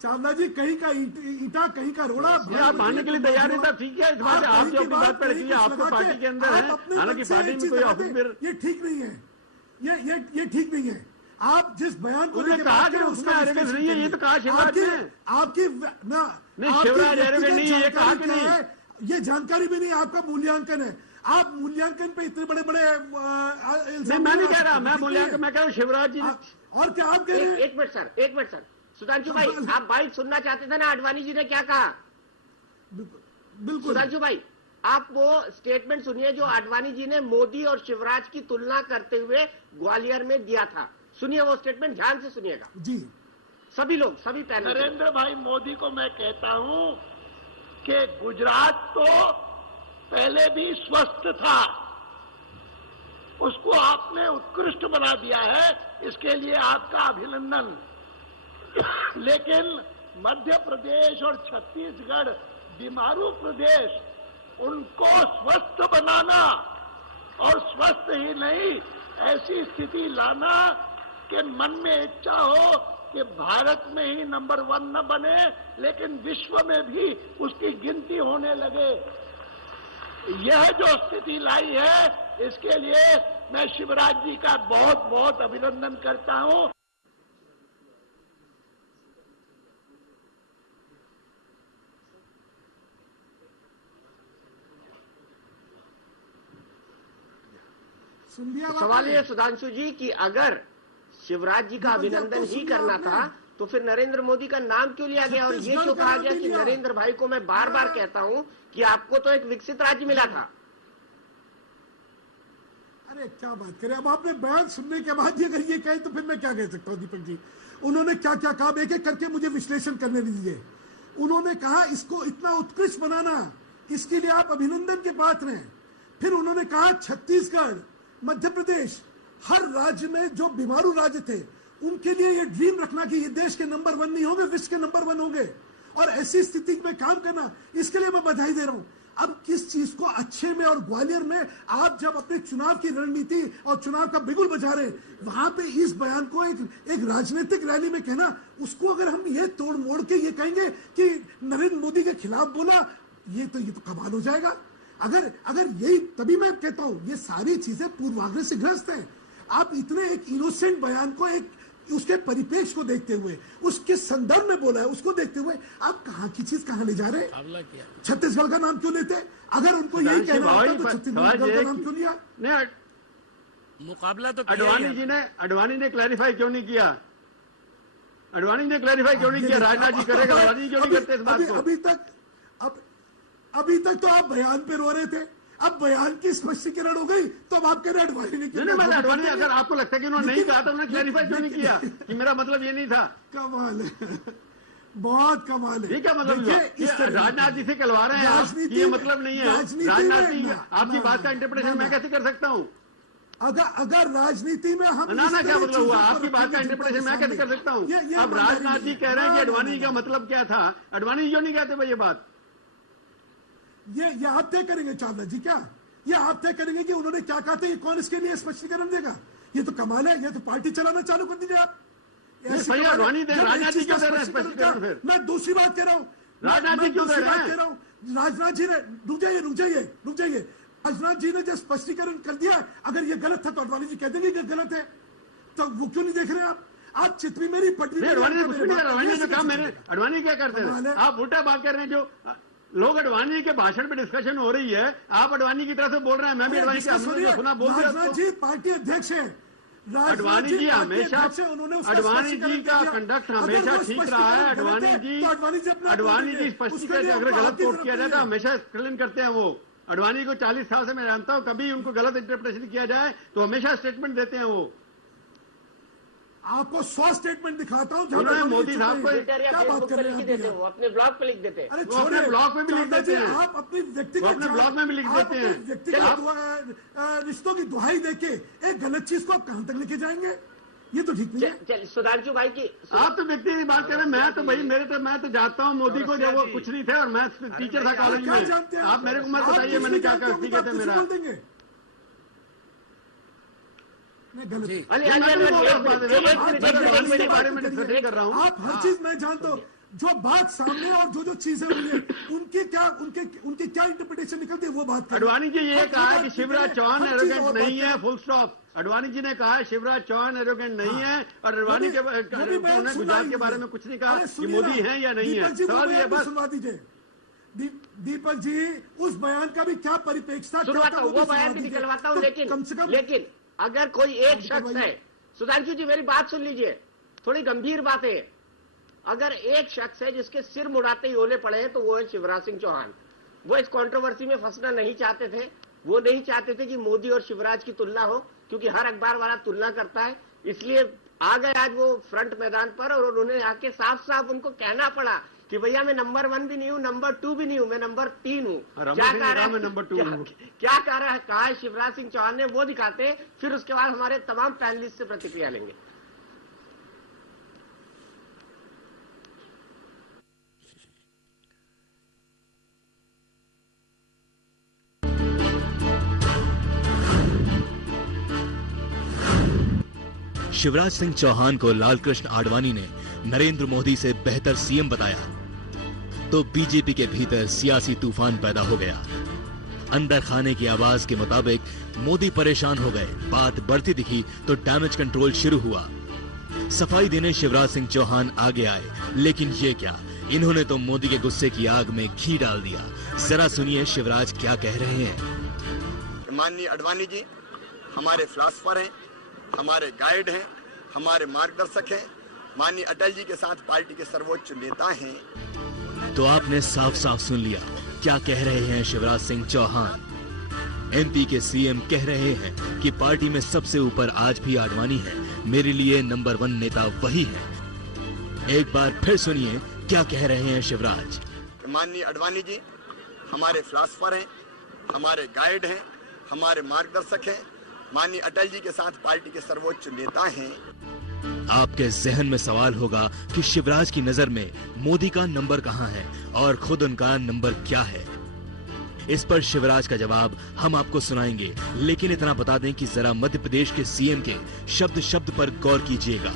चावला जी कहीं का ईटा कहीं का रोड़ा। आप मानने के लिए तैयार नहीं था, ठीक है। इस बात से आप जो अपनी बात पर रखिए, आपको पार्टी के अंदर है, हालांकि पार्टी में कोई ऑफिस। ये ठीक नहीं है, ये ठीक नहीं है। आप जिस बयान को उन्होंने लेकर कहा बात कि करें, उसमें उसका एरोगेंस विश्लेषण नहीं है, ये करिए। तो कहा शिवराज ने। आपकी नहीं, शिवराज एरोगेंट नहीं है, ये कहा कि नहीं। ये जानकारी भी नहीं, आपका मूल्यांकन है। आप मूल्यांकन पे इतने बड़े बड़े नहीं, मैं नहीं कह रहा, मैं मूल्यांकन, मैं कह रहा हूँ शिवराज जी ने। और क्या आप कह रहे हैं? एक मिनट सर सुधांशु भाई, आप बाइट सुनना चाहते थे ना, आडवाणी जी ने क्या कहा? बिल्कुल सुधांशु भाई, आप वो स्टेटमेंट सुनिए जो आडवाणी जी ने मोदी और शिवराज की तुलना करते हुए ग्वालियर में दिया था। सुनिए वो स्टेटमेंट, ध्यान से सुनिएगा जी। सभी लोग, सभी पैनल। नरेंद्र भाई मोदी को मैं कहता हूं कि गुजरात तो पहले भी स्वस्थ था, उसको आपने उत्कृष्ट बना दिया है, इसके लिए आपका अभिनंदन। लेकिन मध्य प्रदेश और छत्तीसगढ़ बीमारू प्रदेश, उनको स्वस्थ बनाना, और स्वस्थ ही नहीं ऐसी स्थिति लाना कि मन में इच्छा हो कि भारत में ही नंबर 1 न बने लेकिन विश्व में भी उसकी गिनती होने लगे। यह जो स्थिति लाई है, इसके लिए मैं शिवराज जी का बहुत बहुत अभिनंदन करता हूं। सुन लिया सवाल ये सुधांशु जी कि अगर शिवराज जी का अभिनंदन ही करना था तो फिर नरेंद्र मोदी का नाम क्यों लिया गया? और ये क्यों कहा गया कि नरेंद्र भाई को मैं बार बार कहता हूं कि आपको तो एक विकसित राज्य मिला था? अरे क्या बात करें, अब आपने बयान सुनने के बाद ही अगर ये कहे तो फिर मैं क्या कह सकता हूं दीपक जी। उन्होंने क्या क्या कहा, एक एक करके मुझे विश्लेषण करने दीजिए। उन्होंने कहा इसको इतना उत्कृष्ट बनाना, इसके लिए आप अभिनंदन के पात्र हैं। फिर उन्होंने कहा छत्तीसगढ़, मध्य प्रदेश, हर राज्य में जो बीमारू राज्य थे उनके लिए ये ड्रीम रखना कि ये देश के नंबर 1 नहीं होंगे, विश्व के नंबर 1 होंगे, और ऐसी स्थिति में काम करना, इसके लिए मैं बधाई दे रहा हूं। अब किस चीज को अच्छे में और ग्वालियर में आप जब अपने चुनाव की रणनीति और चुनाव का बिगुल बजा रहे हैं, वहां पे इस बयान को एक राजनीतिक रैली में कहना, उसको अगर हम ये तोड़ मोड़ के ये कहेंगे कि नरेंद्र मोदी के खिलाफ बोला, ये तो कमाल हो जाएगा। अगर यही, तभी मैं कहता हूं ये सारी चीजें पूर्वाग्रह से ग्रस्त हैं। आप इतने एक इनोसेंट बयान को एक उसके परिप्रेक्ष्य को देखते हुए, उसके संदर्भ में बोला है, उसको देखते हुए आप कहां की चीज कहां ले जा रहे हैं? छत्तीसगढ़ का नाम क्यों लेते? अगर उनको यही कहना होता तो छत्तीसगढ़ का नाम क्यों लिया? मुकाबला तो अडवाणी ने क्लैरिफाई क्यों नहीं किया? अडवाणी ने क्लैरिफाई क्यों नहीं किया? राजनाथ जी करेगा, अडवाणी क्यों नहीं करते इस बात को? अभी तक तो आप बयान पे रो रहे थे, अब बयान की स्पष्टीकरण हो गई तो अब आप कह रहे अडवाणी ने किया। नहीं, अडवाणी, अगर आपको लगता है कि उन्होंने नहीं कहा तो उन्होंने क्लैरिफाई क्यों नहीं किया कि मेरा मतलब ये नहीं था? कमाल है, बहुत कमाल है। ये क्या मतलब? राजनाथ जी से कहलवा रहे हैं आप कि ये मतलब नहीं है। राजनाथ जी, आपकी बात का इंटरप्रिटेशन मैं कैसे कर सकता हूँ? अगर राजनीति में हम ना क्या मतलब हुआ? आपकी बात का इंटरप्रिटेशन मैं कैसे कर सकता हूँ? अब राजनाथ जी कह रहे हैं कि अडवाणी का मतलब क्या था, अडवाणी क्यों नहीं कहते भाई ये बात? ये आप तय करेंगे चावला जी, क्या ये आप तय करेंगे कि उन्होंने क्या कहा था? ये कौन इसके लिए स्पष्टीकरण देगा? ये तो कमाल है, ये तो पार्टी चलाना चालू कर दीजिए आप। राजनाथ जी क्यों दे रहे हैं स्पष्टीकरण? फिर मैं दूसरी बात कह रहा हूँ, राजनाथ जी क्यों दे रहे हैं? राजनाथ जी ने, रुक जाइए, राजनाथ जी ने जो स्पष्टीकरण कर दिया, अगर ये गलत था तो अडवाणी जी कह देंगे कि गलत है, तो वो क्यों नहीं देख रहे आप चित्री मेरी पटरी। अडवाणी क्या करते हैं? आप उल्टा बात कर रहे हैं। जो लोग अडवाणी के भाषण पे डिस्कशन हो रही है, आप अडवाणी की तरफ से बोल रहे हैं। मैं भी अडवाणी के सुना बोल दिया। राजनाथ जी पार्टी अध्यक्ष है, अडवाणी जी हमेशा, अडवाणी जी का कंडक्ट हमेशा ठीक रहा है। अडवाणी जी स्पष्टीकरण अगर गलत कोट किया जाए तो हमेशा स्क्रीन करते हैं वो। अडवाणी को 40 साल से मैं जानता हूं, कभी उनको गलत इंटरप्रिटेशन किया जाए तो हमेशा स्टेटमेंट देते हैं वो। आपको 100 स्टेटमेंट दिखाता हूं, मोदी साहब को क्या बात कर रहे हैं? वो अपने ब्लॉग पे लिख देते हैं। अरे छोड़े, ब्लॉग में भी लिख देते हैं। आप अपनी व्यक्तिगत, अपने ब्लॉग में भी लिख देते हैं। व्यक्तिगत रिश्तों की दुहाई देके एक गलत चीज को आप कहां तक लेके जाएंगे? ये तो ठीक नहीं है। सुधांशु भाई की, आप तो व्यक्ति की बात कर रहे हैं। मैं तो भाई मैं तो जानता हूँ मोदी को, जब वो कुछ नहीं थे और मैं टीचर था कॉलेज में। आप मेरे को मत बताइए मैंने क्या कर दिया था मेरा। आप हर चीज मैं जानता हूँ जो बात सामने और जो चीजें हुई है उनकी क्या इंटरप्रिटेशन निकलती है वो बात करें। अडवाणी जी ये कहा है कि शिवराज चौहान एरोगेंट नहीं है, फुल स्टॉप। अडवाणी जी ने कहा शिवराज चौहान एरोगेंट नहीं है और अडवाणी के उन्होंने गुजरात के बारे में कुछ नहीं कहा कि मोदी है या नहीं है। सवाल ये बस सुनवा दीजिए दीपक जी, उस बयान का भी क्या परिप्रेक्ष्य था? वो बयान भी निकलवाता हूँ, लेकिन अगर कोई एक शख्स है, सुधांशु जी मेरी बात सुन लीजिए, थोड़ी गंभीर बात है। अगर एक शख्स है जिसके सिर मुड़ाते ही ओले पड़े हैं तो वो है शिवराज सिंह चौहान। वो इस कंट्रोवर्सी में फंसना नहीं चाहते थे, वो नहीं चाहते थे कि मोदी और शिवराज की तुलना हो, क्योंकि हर अखबार वाला तुलना करता है, इसलिए आ गए आज वो फ्रंट मैदान पर और उन्होंने आके साफ साफ उनको कहना पड़ा कि भैया मैं नंबर 1 भी नहीं हूँ, नंबर 2 भी नहीं हूँ, मैं नंबर 3 हूँ। क्या कहा है शिवराज सिंह चौहान ने वो दिखाते, फिर उसके बाद हमारे तमाम पैनलिस्ट से प्रतिक्रिया लेंगे। शिवराज सिंह चौहान को लालकृष्ण आडवाणी ने नरेंद्र मोदी से बेहतर सीएम बताया तो बीजेपी के भीतर सियासी तूफान पैदा हो गया। अंदर खाने की आवाज के मुताबिक मोदी परेशान हो गए, बात बढ़ती दिखी तो डैमेज कंट्रोल शुरू हुआ। सफाई देने शिवराज सिंह चौहान आगे आए, लेकिन ये क्या, इन्होंने तो मोदी के गुस्से की आग में घी डाल दिया। जरा सुनिए शिवराज क्या कह रहे हैं। माननीय आडवाणी जी हमारे फिलॉसफर हैं, हमारे गाइड हैं, हमारे मार्गदर्शक हैं। माननीय अटल जी के साथ पार्टी के सर्वोच्च नेता हैं। तो आपने साफ साफ सुन लिया क्या कह रहे हैं शिवराज सिंह चौहान। एमपी के सीएम कह रहे हैं कि पार्टी में सबसे ऊपर आज भी आडवाणी है, मेरे लिए नंबर 1 नेता वही है। एक बार फिर सुनिए क्या कह रहे हैं शिवराज। माननीय आडवाणी जी हमारे फिलॉसफर हैं, हमारे गाइड हैं, हमारे मार्गदर्शक हैं। माननीय अटल जी के साथ पार्टी के सर्वोच्च नेता हैं। आपके जहन में सवाल होगा कि शिवराज की नजर में मोदी का नंबर कहां है और खुद उनका नंबर क्या है। इस पर शिवराज का जवाब हम आपको सुनाएंगे, लेकिन इतना बता दें कि जरा मध्य प्रदेश के सीएम के शब्द शब्द पर गौर कीजिएगा।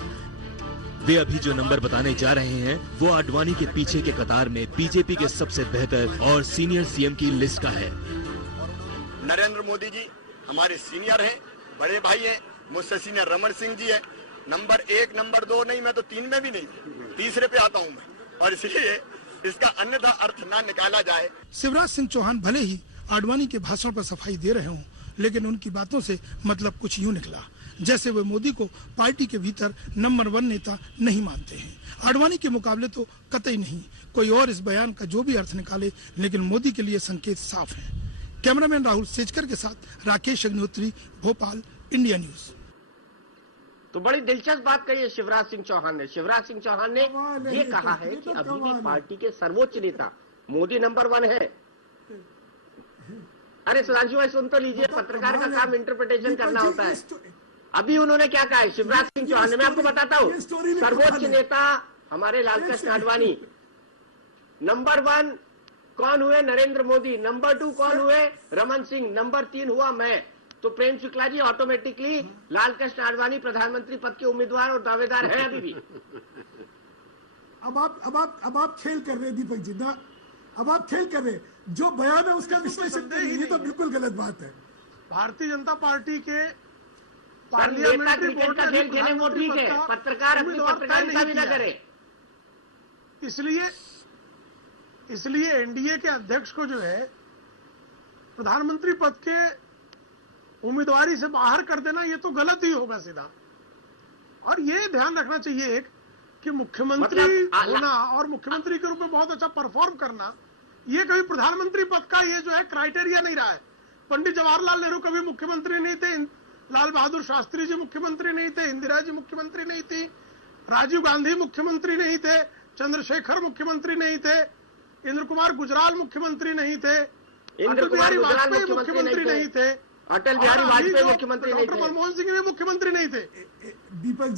वे अभी जो नंबर बताने जा रहे हैं वो आडवाणी के पीछे के कतार में बीजेपी के सबसे बेहतर और सीनियर सीएम की लिस्ट का है। नरेंद्र मोदी जी हमारे सीनियर हैं, बड़े भाई हैं। मुझसे सीनियर रमन सिंह जी है। नंबर 1 नंबर 2 नहीं, मैं तो 3 में भी नहीं, तीसरे पे आता हूं मैं, और इसलिए इसका अन्यथा अर्थ ना निकाला जाए। शिवराज सिंह चौहान भले ही आडवाणी के भाषण पर सफाई दे रहे हों, लेकिन उनकी बातों से मतलब कुछ यूं निकला जैसे वे मोदी को पार्टी के भीतर नंबर 1 नेता नहीं मानते हैं। आडवाणी के मुकाबले तो कतई नहीं। कोई और इस बयान का जो भी अर्थ निकाले, लेकिन मोदी के लिए संकेत साफ है। कैमरामैन राहुल सेजकर के साथ राकेश अग्निहोत्री, भोपाल, इंडिया न्यूज। तो बड़ी दिलचस्प बात कही है शिवराज सिंह चौहान ने। शिवराज सिंह चौहान ने ये कहा है कि अभी भी पार्टी के सर्वोच्च नेता मोदी नंबर 1 है। अरे सुधांशु भाई सुन तो लीजिए, पत्रकार का काम इंटरप्रिटेशन करना होता है। अभी उन्होंने क्या कहा है शिवराज सिंह चौहान ने, मैं आपको बताता हूँ। सर्वोच्च नेता हमारे लालकृष्ण आडवाणी, नंबर 1 कौन हुए? नरेंद्र मोदी। नंबर 2 कौन हुए? रमन सिंह। नंबर 3 हुआ मैं। तो प्रेम शुक्ला जी ऑटोमेटिकली लालकृष्ण आडवाणी प्रधानमंत्री पद के उम्मीदवार और दावेदार हैं अभी भी। अब आप खेल कर रहे हैं दीपक जी ना, अब आप खेल कर रहे हैं। जो बयान है उसका विश्लेषण नहीं, ये तो बिल्कुल गलत बात है। भारतीय जनता पार्टी के पार्लियामेंट्री बोर्ड का खेल खेले वो ठीक है, पत्रकार अपनी पत्रकारिता भी न करे। इसलिए एनडीए के अध्यक्ष को जो है प्रधानमंत्री पद के उम्मीदवारी से बाहर कर देना, ये तो गलत ही होगा सीधा। और ये ध्यान रखना चाहिए एक कि मुख्यमंत्री होना और मुख्यमंत्री के रूप में बहुत अच्छा परफॉर्म करना, ये कभी प्रधानमंत्री पद का ये जो है क्राइटेरिया नहीं रहा है। पंडित जवाहरलाल नेहरू कभी मुख्यमंत्री नहीं थे, लाल बहादुर शास्त्री जी मुख्यमंत्री नहीं थे, इंदिरा जी मुख्यमंत्री नहीं थी, राजीव गांधी मुख्यमंत्री नहीं थे, चंद्रशेखर मुख्यमंत्री नहीं थे, इंद्र कुमार गुजराल मुख्यमंत्री नहीं थे, अटल बिहारी वाजपेयी मुख्यमंत्री नहीं थे, अटल बिहारी वाजपेयी मुख्यमंत्री नहीं थे, डॉक्टर मनमोहन सिंह भी मुख्यमंत्री नहीं थे। दीपक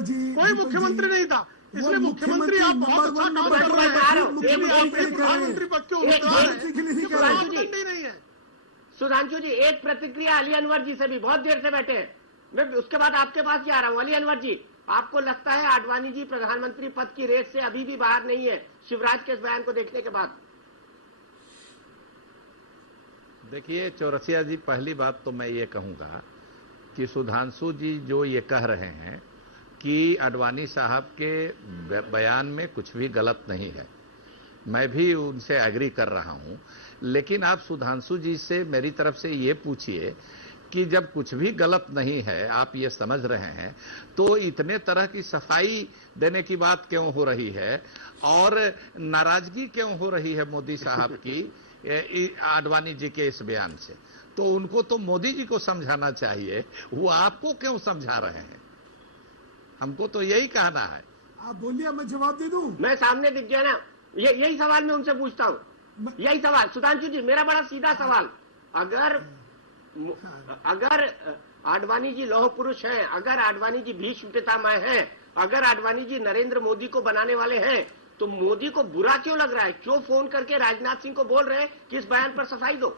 जी कोई मुख्यमंत्री नहीं था। इसलिए मुख्यमंत्री आप बहुत अच्छा काम कर रहे हैं, प्रधानमंत्री पद के उम्मीदवार नहीं है। सुधांशु जी एक प्रतिक्रिया अली अनवर जी से भी, बहुत देर से बैठे हैं, मैं उसके बाद आपके पास ही आ रहा हूँ। अली अनवर जी आपको लगता है आडवाणी जी प्रधानमंत्री पद की रेस से अभी भी बाहर नहीं है शिवराज के इस बयान को देखने के बाद? देखिए चौरसिया जी, पहली बात तो मैं ये कहूंगा कि सुधांशु जी जो ये कह रहे हैं कि आडवाणी साहब के बयान में कुछ भी गलत नहीं है, मैं भी उनसे एग्री कर रहा हूं। लेकिन आप सुधांशु जी से मेरी तरफ से ये पूछिए कि जब कुछ भी गलत नहीं है, आप ये समझ रहे हैं, तो इतने तरह की सफाई देने की बात क्यों हो रही है और नाराजगी क्यों हो रही है मोदी साहब की आडवाणी जी के इस बयान से? तो उनको तो मोदी जी को समझाना चाहिए, वो आपको क्यों समझा रहे हैं? हमको तो यही कहना है। आप बोलिए, मैं जवाब दे दूं। मैं सामने दिख गया ना, यही सवाल मैं उनसे पूछता हूँ, यही सवाल। सुधांशु जी, मेरा बड़ा सीधा सवाल, अगर आडवाणी जी लौह पुरुष हैं, अगर आडवाणी जी भीष्म पितामह हैं, अगर आडवाणी जी नरेंद्र मोदी को बनाने वाले हैं, तो मोदी को बुरा क्यों लग रहा है? क्यों फोन करके राजनाथ सिंह को बोल रहे हैं कि इस बयान पर सफाई दो?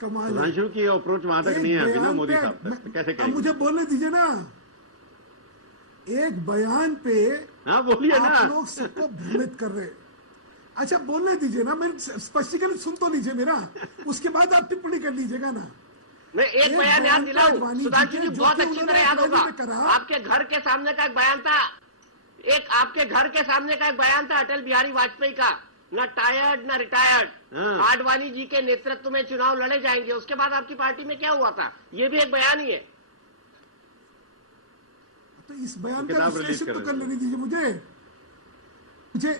कमाल। सुधांशु की अप्रोच वहां तक नहीं है अभी ना मोदी साहब तक, कैसे कहेंगे? मुझे बोलने दीजिए ना, एक बयान पे हाँ बोलिए ना, आप लोग सबको भ्रमित कर रहे हैं। अच्छा बोलने दीजिए ना, मैं स्पष्टीकरण सुन तो लीजिए मेरा, उसके बाद आप टिप्पणी कर लीजिएगा ना। मैं एक बयान याद दिलाऊं, सुधांशु जी बहुत अच्छी तरह याद होगा, आपके घर के सामने का एक बयान था, आपके घर के सामने का एक बयान था अटल बिहारी वाजपेयी का, न टायर्ड न रिटायर्ड, आडवाणी जी के नेतृत्व में चुनाव लड़े जाएंगे। उसके बाद आपकी पार्टी में क्या हुआ था? ये भी एक बयान ही है। तो इस बयान का विश्लेषण तो कर लेने दीजिए मुझे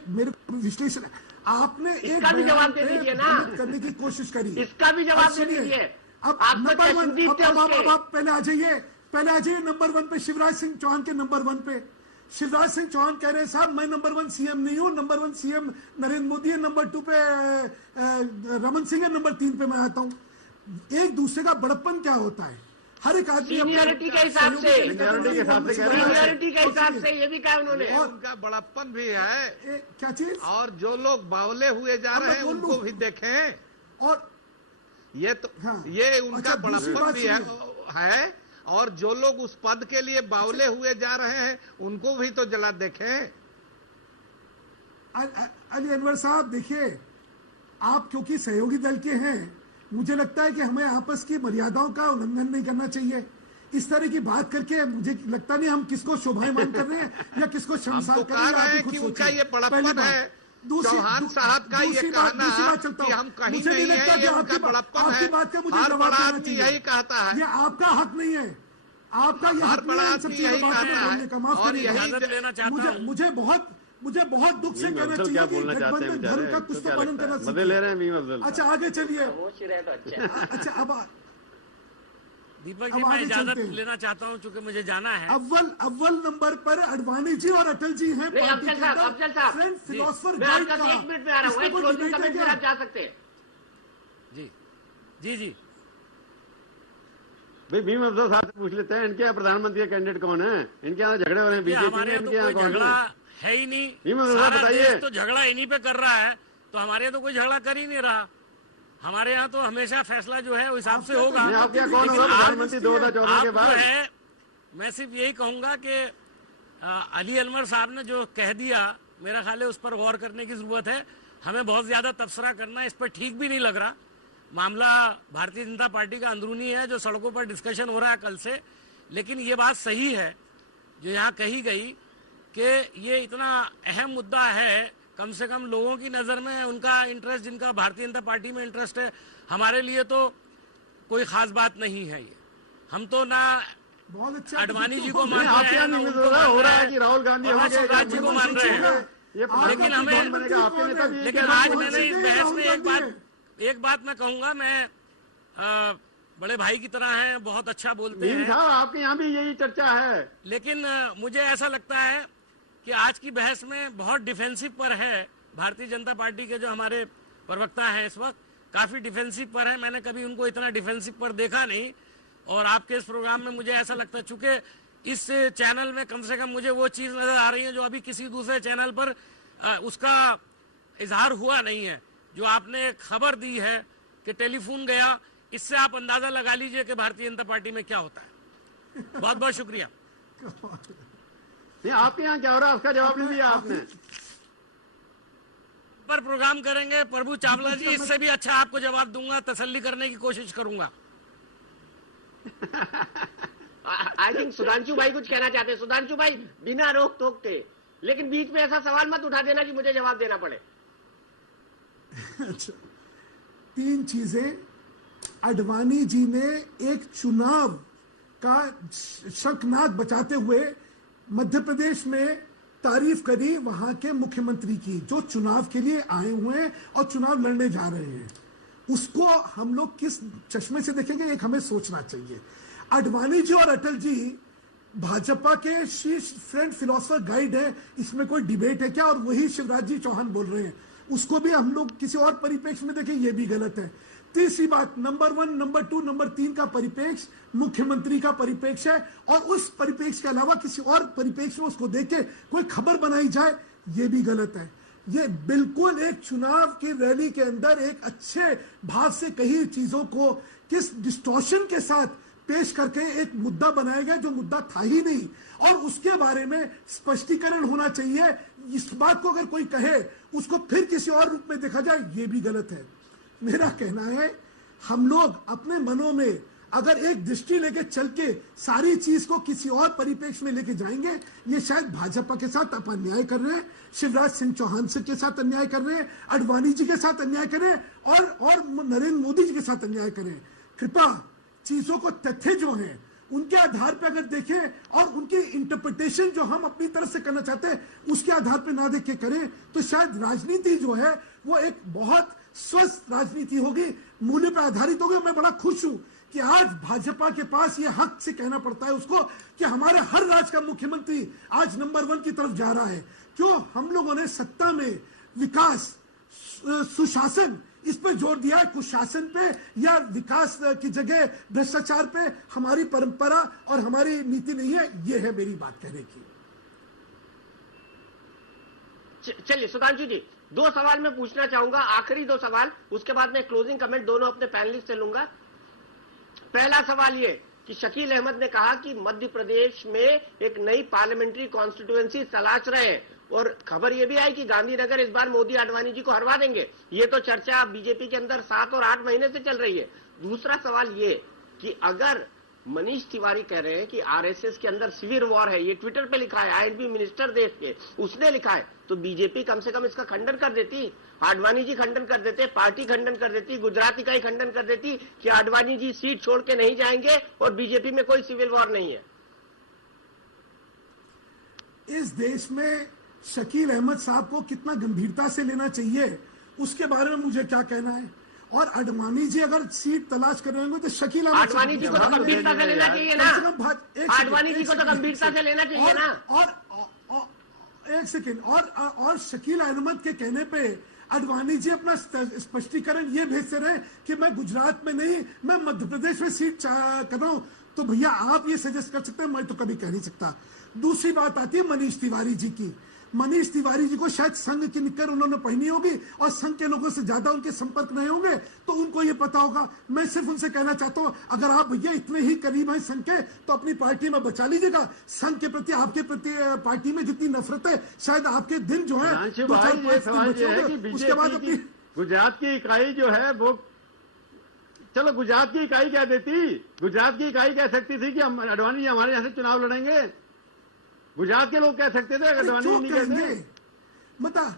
मेरे विश्लेषण आपने इसका भी जवाब दे दीजिए ना, करने की कोशिश करी, इसका भी जवाब दे दीजिए। अब नंबर 1 आप पहले आ जाइए नंबर 1 पे, शिवराज सिंह चौहान के नंबर 1 पे। शिवराज सिंह चौहान कह रहे हैं साहब मैं नंबर 1 सीएम नहीं हूं, नंबर 1 सीएम नरेंद्र मोदी है, नंबर 2 पे रमन सिंह है, नंबर 3 पे मैं आता हूं। एक दूसरे का बड़प्पन क्या होता है? हर एक आदमी सीनियरिटी के हिसाब से, सीनियरिटी के हिसाब से ये भी कहा उन्होंने। और उनका बड़प्पन भी है, क्या चीज? और जो लोग बावले हुए जा रहे हैं उनको भी देखें, और ये तो ये उनका बड़प्पन भी है, और जो लोग उस पद के लिए बावले हुए जा रहे हैं उनको भी तो जला देखें। अली अनवर साहब देखिए, आप क्योंकि सहयोगी दल के हैं, मुझे लगता है कि हमें आपस की मर्यादाओं का उल्लंघन नहीं करना चाहिए। इस तरह की बात करके मुझे लगता नहीं हम किसको शोभायमान कर रहे हैं या किसको शर्मसार कर रहे हैं। कि उनका ये बड़प्पन है, चौहान साहब का ये कहना कि हम कहीं नहीं है, ये उनका बड़प्पन है। हर बड़ा आदमी यही कहता है, ये आपका हक नहीं है, आपका ये हक नहीं है सब चीजों बोलने का। माफ करिएगा, मुझे बहुत दुख से कहना चाहिए कि गठबंधन धर्म का कुछ तो पालन करना चाहिए। अच्छा आगे चलिए। अच्छा अब दीपक जी मैं इजाजत लेना चाहता हूं चूंकि मुझे जाना है। अव्वल नंबर पर आडवाणी जी और अटल जी हैं। अफजल साहब फिलोसफर मैं आपका 1 मिनट में आ रहा हूं, क्लोजिंग कमेंट में आप जा सकते हैं। जी भाई भीम अफजल साहब से पूछ लेते हैं, इनके यहाँ प्रधानमंत्री का कैंडिडेट कौन है? इनके यहाँ झगड़े हो रहे हैं बीजेपी में, इनके यहाँ कौन है ही नहीं। भीम अफजल साहब बताइए, तो झगड़ा इन्हीं पे कर रहा है, तो हमारे यहाँ तो कोई झगड़ा कर ही नहीं रहा। हमारे यहाँ तो हमेशा फैसला जो है उस हिसाब से होगा। आपके यहाँ कौन होगा प्रधानमंत्री 2014 के बाद? मैं सिर्फ यही कहूंगा कि अली अनवर साहब ने जो कह दिया, मेरा ख्याल है उस पर गौर करने की जरूरत है। हमें बहुत ज्यादा तबसरा करना इस पर ठीक भी नहीं लग रहा। मामला भारतीय जनता पार्टी का अंदरूनी है, जो सड़कों पर डिस्कशन हो रहा है कल से। लेकिन ये बात सही है जो यहाँ कही गई कि ये इतना अहम मुद्दा है, कम से कम लोगों की नजर में उनका इंटरेस्ट, जिनका भारतीय जनता पार्टी में इंटरेस्ट है, हमारे लिए तो कोई खास बात नहीं है। ये हम तो ना बहुत अच्छा आडवाणी जी को मान रहे हैं, हो रहा है कि राहुल गांधी शिवराज जी को मान रहे हैं। लेकिन आज मैंने इस बहस में एक बात मैं कहूंगा, मैं बड़े भाई की तरह हैं, बहुत अच्छा बोलते हैं, आपके यहाँ भी यही चर्चा है। लेकिन मुझे ऐसा लगता है कि आज की बहस में बहुत डिफेंसिव पर है। भारतीय जनता पार्टी के जो हमारे प्रवक्ता हैं इस वक्त काफी डिफेंसिव पर है। मैंने कभी उनको इतना डिफेंसिव पर देखा नहीं, और आपके इस प्रोग्राम में मुझे ऐसा लगता है, चूंकि इस चैनल में कम से कम मुझे वो चीज नजर आ रही है जो अभी किसी दूसरे चैनल पर उसका इजहार हुआ नहीं है। जो आपने खबर दी है कि टेलीफोन गया, इससे आप अंदाजा लगा लीजिए कि भारतीय जनता पार्टी में क्या होता है। बहुत बहुत शुक्रिया। नहीं, आपके यहाँ क्या हो रहा है उसका जवाब नहीं दिया आपने। पर प्रोग्राम करेंगे प्रभु चावला जी, इससे भी अच्छा आपको जवाब दूंगा, तसल्ली करने की कोशिश करूंगा। आई थिंक सुधांशु भाई कुछ कहना चाहते हैं। सुधांशु भाई, बिना रोक टोक के, लेकिन बीच में ऐसा सवाल मत उठा देना कि मुझे जवाब देना पड़े। अच्छा, 3 चीजें आडवाणी जी ने एक चुनाव का शंखनाद बचाते हुए मध्य प्रदेश में तारीफ करी वहां के मुख्यमंत्री की, जो चुनाव के लिए आए हुए हैं और चुनाव लड़ने जा रहे हैं। उसको हम लोग किस चश्मे से देखेंगे, एक हमें सोचना चाहिए। आडवाणी जी और अटल जी भाजपा के शीर्ष फ्रेंड फिलोसफर गाइड है, इसमें कोई डिबेट है क्या? और वही शिवराज जी चौहान बोल रहे हैं, उसको भी हम लोग किसी और परिप्रेक्ष्य में देखें, ये भी गलत है। तीसरी बात, नंबर 1, नंबर 2, नंबर 3 का परिप्रेक्ष्य मुख्यमंत्री का परिप्रेक्ष्य है, और उस परिप्रेक्ष्य के अलावा किसी और परिप्रेक्ष्य में उसको देख के कोई खबर बनाई जाए, ये भी गलत है। ये बिल्कुल एक चुनाव की रैली के अंदर एक अच्छे भाव से कही चीजों को किस डिस्टॉर्शन के साथ पेश करके एक मुद्दा बनाया गया जो मुद्दा था ही नहीं, और उसके बारे में स्पष्टीकरण होना चाहिए। इस बात को अगर कोई कहे उसको फिर किसी और रूप में देखा जाए, ये भी गलत है। मेरा कहना है, हम लोग अपने मनों में अगर एक दृष्टि लेके चल के सारी चीज को किसी और परिप्रेक्ष्य में लेके जाएंगे, ये शायद भाजपा के साथ आप अन्याय कर रहे हैं, शिवराज सिंह चौहान से के साथ अन्याय कर रहे हैं, आडवाणी जी के साथ अन्याय कर रहे हैं, और नरेंद्र मोदी जी के साथ अन्याय कर रहे हैं। कृपया चीजों को तथ्य जो हैं उनके आधार पर अगर देखें, और उनकी इंटरप्रिटेशन जो हम अपनी तरफ से करना चाहते हैं उसके आधार पर ना देख के करें, तो शायद राजनीति जो है वो एक बहुत स्वस्थ राजनीति होगी, मूल्य पर आधारित होगी। मैं बड़ा खुश हूं कि आज भाजपा के पास ये हक से कहना पड़ता है उसको कि हमारे हर राज्य का मुख्यमंत्री आज नंबर 1 की तरफ जा रहा है। क्यों? हम लोगों ने सत्ता में विकास, सुशासन, इस पे जोर दिया है। कुशासन पे या विकास की जगह भ्रष्टाचार पे हमारी परंपरा और हमारी नीति नहीं है। ये है मेरी बात कहने की। चलिए सुधांशु जी, 2 सवाल मैं पूछना चाहूंगा, आखिरी 2 सवाल, उसके बाद मैं क्लोजिंग कमेंट दोनों अपने पैनलिस्ट से लूंगा। पहला सवाल ये कि शकील अहमद ने कहा कि मध्य प्रदेश में एक नई पार्लियामेंट्री कॉन्स्टिट्यूएंसी तलाश रहे हैं, और खबर यह भी आई कि गांधीनगर इस बार मोदी आडवाणी जी को हरवा देंगे। ये तो चर्चा बीजेपी के अंदर 7 और 8 महीने से चल रही है। दूसरा सवाल ये कि अगर मनीष तिवारी कह रहे हैं कि आरएसएस के अंदर सिविल वॉर है, ये ट्विटर पे लिखा है, आईएनबी मिनिस्टर देश के उसने लिखा है, तो बीजेपी कम से कम इसका खंडन कर देती, आडवाणी जी खंडन कर देते, पार्टी खंडन कर देती, गुजरात इकाई खंडन कर देती कि आडवाणी जी सीट छोड़ के नहीं जाएंगे और बीजेपी में कोई सिविल वॉर नहीं है। इस देश में शकील अहमद साहब को कितना गंभीरता से लेना चाहिए उसके बारे में मुझे क्या कहना है। और आडवाणी जी अगर सीट तलाश कर रहे होंगे तो शकील अहमद, आडवाणी जी को तो गंभीरता से लेना चाहिए ना, आडवाणी जी को तो गंभीरता से लेना चाहिए ना। और एक सेकेंड, और शकील अहमद के कहने पे आडवाणी जी अपना स्पष्टीकरण ये भेजते रहे कि मैं गुजरात में नहीं, मैं मध्य प्रदेश में सीट कर रहा हूं, तो भैया आप ये सजेस्ट कर सकते हैं, मैं तो कभी कह नहीं सकता। दूसरी बात आती है मनीष तिवारी जी की। मनीष तिवारी जी को शायद संघ की निकर उन्होंने पहनी होगी और संघ के लोगों से ज्यादा उनके संपर्क नहीं होंगे, तो उनको ये पता होगा। मैं सिर्फ उनसे कहना चाहता हूं, अगर आप भैया इतने ही करीब हैं संघ के, तो अपनी पार्टी में बचा लीजिएगा। संघ के प्रति, आपके प्रति पार्टी में जितनी नफरत है, शायद आपके दिन जो है उसके बाद अपनी गुजरात की इकाई जो है वो, चलो गुजरात की इकाई कह देती, गुजरात की इकाई कह सकती थी कि हम आडवाणी जी हमारे यहाँ से चुनाव लड़ेंगे। गुजरात के लोग कह सकते थे, आडवाणी नहीं कहते। मतलब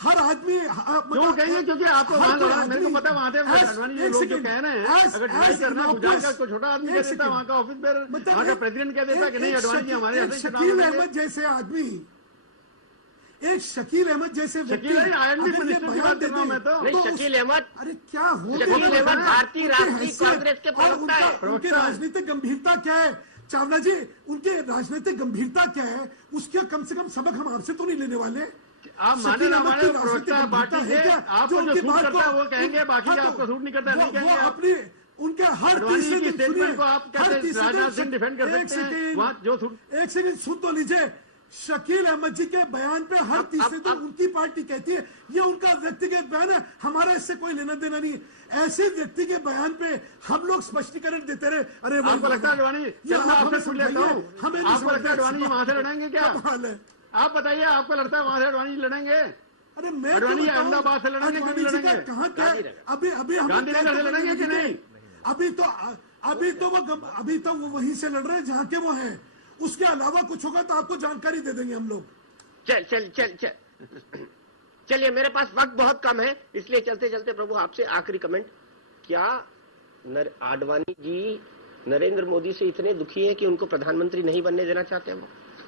हर आदमी क्यों कहेंगे? क्योंकि आपको वहां लड़ा, मेरे को पता वहां थे आडवाणी जी लोग जो कह रहे हैं, अगर ट्राई करना गुजरात का कोई छोटा आदमी कह देता, वहां का ऑफिस बेयर, वहां का प्रेसिडेंट कह देता कि नहीं आडवाणी जी हमारे यहाँ से चुनाव लड़ेंगे। शकील अहमद जैसे आदमी, एक शकील अहमद जैसे व्यक्ति, शकील अहमद, अरे क्या हो, शकील अहमद भारतीय राष्ट्रीय कांग्रेस के प्रवक्ता है। उनकी राजनीतिक गंभीरता क्या है चावला जी, उनके राजनीतिक गंभीरता क्या है, उसके कम से कम सबक हम आपसे तो नहीं लेने वाले। आप माने ना माने, प्रवक्ता पार्टी से आपको जो सूट करता है वो कहेंगे, बाकी आपको सूट नहीं करता नहीं कहेंगे। अपनी उनके हर तीसरे दिन स्टेटमेंट को आप कहते हैं राजनाथ सिंह डिफेंड कर सकते हैं, वहां जो एक सेकंड सुन तो लीजिए, शकील अहमद जी के बयान पे हर तीसरे दिन उनकी पार्टी कहती है ये उनका व्यक्तिगत बयान है, हमारा इससे कोई लेना देना नहीं है। ऐसे व्यक्ति के बयान पे हम लोग स्पष्टीकरण देते रहे। अरे आपको लगता है अडवाणी, हमें आपको लगता है अडवाणी वहां से लड़ेंगे क्या? आप बताइए, आपको लगता है वहां से अडवाणी लड़ेंगे? अरे मैं अडवाणी अहमदाबाद से लड़ेंगे, क्यों नहीं लड़ेंगे? कहाँ क्या अभी गांधीनगर से लड़ेंगे कि नहीं? अभी तो वो वहीं से लड़ रहे हैं जहाँ के वो हैं। उसके अलावा कुछ होगा तो आपको जानकारी दे देंगे हम लोग। चलिए, मेरे पास वक्त बहुत कम है, इसलिए चलते चलते प्रभु आपसे आखिरी कमेंट। क्या आडवाणी जी नरेंद्र मोदी से इतने दुखी हैं कि उनको प्रधानमंत्री नहीं बनने देना चाहते हैं? वो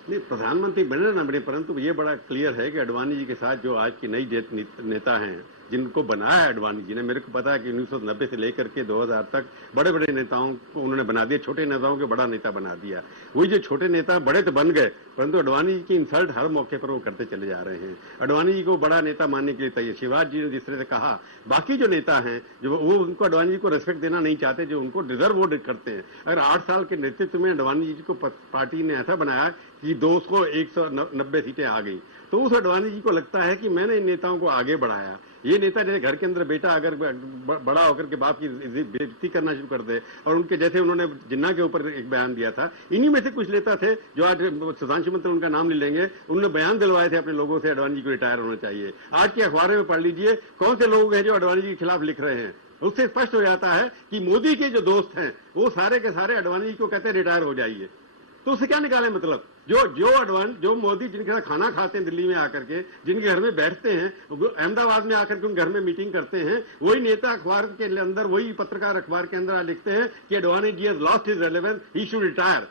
नहीं, प्रधानमंत्री बने ना बने, परंतु ये बड़ा क्लियर है कि अडवाणी जी के साथ जो आज की नई नेता हैं, जिनको बनाया है अडवाणी जी ने, मेरे को पता है कि 1990 से लेकर के 2000 तक बड़े बड़े नेताओं को उन्होंने बना दिया, छोटे नेताओं को बड़ा नेता बना दिया। वही जो छोटे नेता बड़े तो बन गए, परंतु अडवाणी जी की इंसल्ट हर मौके पर वो करते चले जा रहे हैं। अडवाणी जी को बड़ा नेता मानने के लिए तैयार, शिवराज जी ने जिस तरह से कहा, बाकी जो नेता हैं जो वो उनको अडवाणी जी को रेस्पेक्ट देना नहीं चाहते, जो उनको डिजर्व वो करते हैं। अगर 8 साल के नेतृत्व में अडवाणी जी को पार्टी ने ऐसा बनाया कि 290 सीटें आ गई, तो उस अडवाणी जी को लगता है कि मैंने इन नेताओं को आगे बढ़ाया। ये नेता जैसे घर के अंदर बेटा अगर बड़ा होकर के बाप की बेइज्जती करना शुरू कर दे, और उनके जैसे उन्होंने जिन्ना के ऊपर एक बयान दिया था, इन्हीं में से कुछ नेता थे जो आज सुधांशु मंत्री उनका नाम ले लेंगे, उन्होंने बयान दिलवाए थे अपने लोगों से अडवाणी जी को रिटायर होना चाहिए। आज के अखबार में पढ़ लीजिए कौन से लोग हैं जो अडवाणी जी के खिलाफ लिख रहे हैं। उससे स्पष्ट हो जाता है कि मोदी के जो दोस्त हैं वो सारे के सारे अडवाणी जी को कहते हैं रिटायर हो जाइए। तो उससे क्या निकाले? मतलब जो मोदी जिनके साथ खाना खाते हैं दिल्ली में आकर के, जिनके घर में बैठते हैं, अहमदाबाद में आकर के उन घर में मीटिंग करते हैं, वही नेता अखबार के अंदर, वही पत्रकार अखबार के अंदर लिखते हैं कि Advani ji has lost his relevance, he should retire.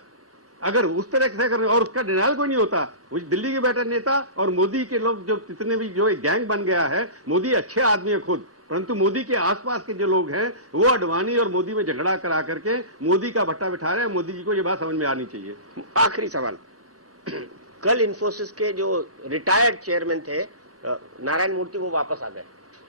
अगर उस तरह से करें, और उसका डिनायल कोई नहीं होता, वो दिल्ली के बैठे नेता और मोदी के लोग जो जितने भी जो एक गैंग बन गया है, मोदी अच्छे आदमी है खुद, परंतु मोदी के आसपास के जो लोग हैं वो अडवाणी और मोदी में झगड़ा करा करके मोदी का भट्टा बिठा रहे हैं। मोदी जी को ये बात समझ में आनी चाहिए। आखिरी सवाल, कल इन्फोसिस के जो रिटायर्ड चेयरमैन थे नारायण मूर्ति, वो वापस आ गए,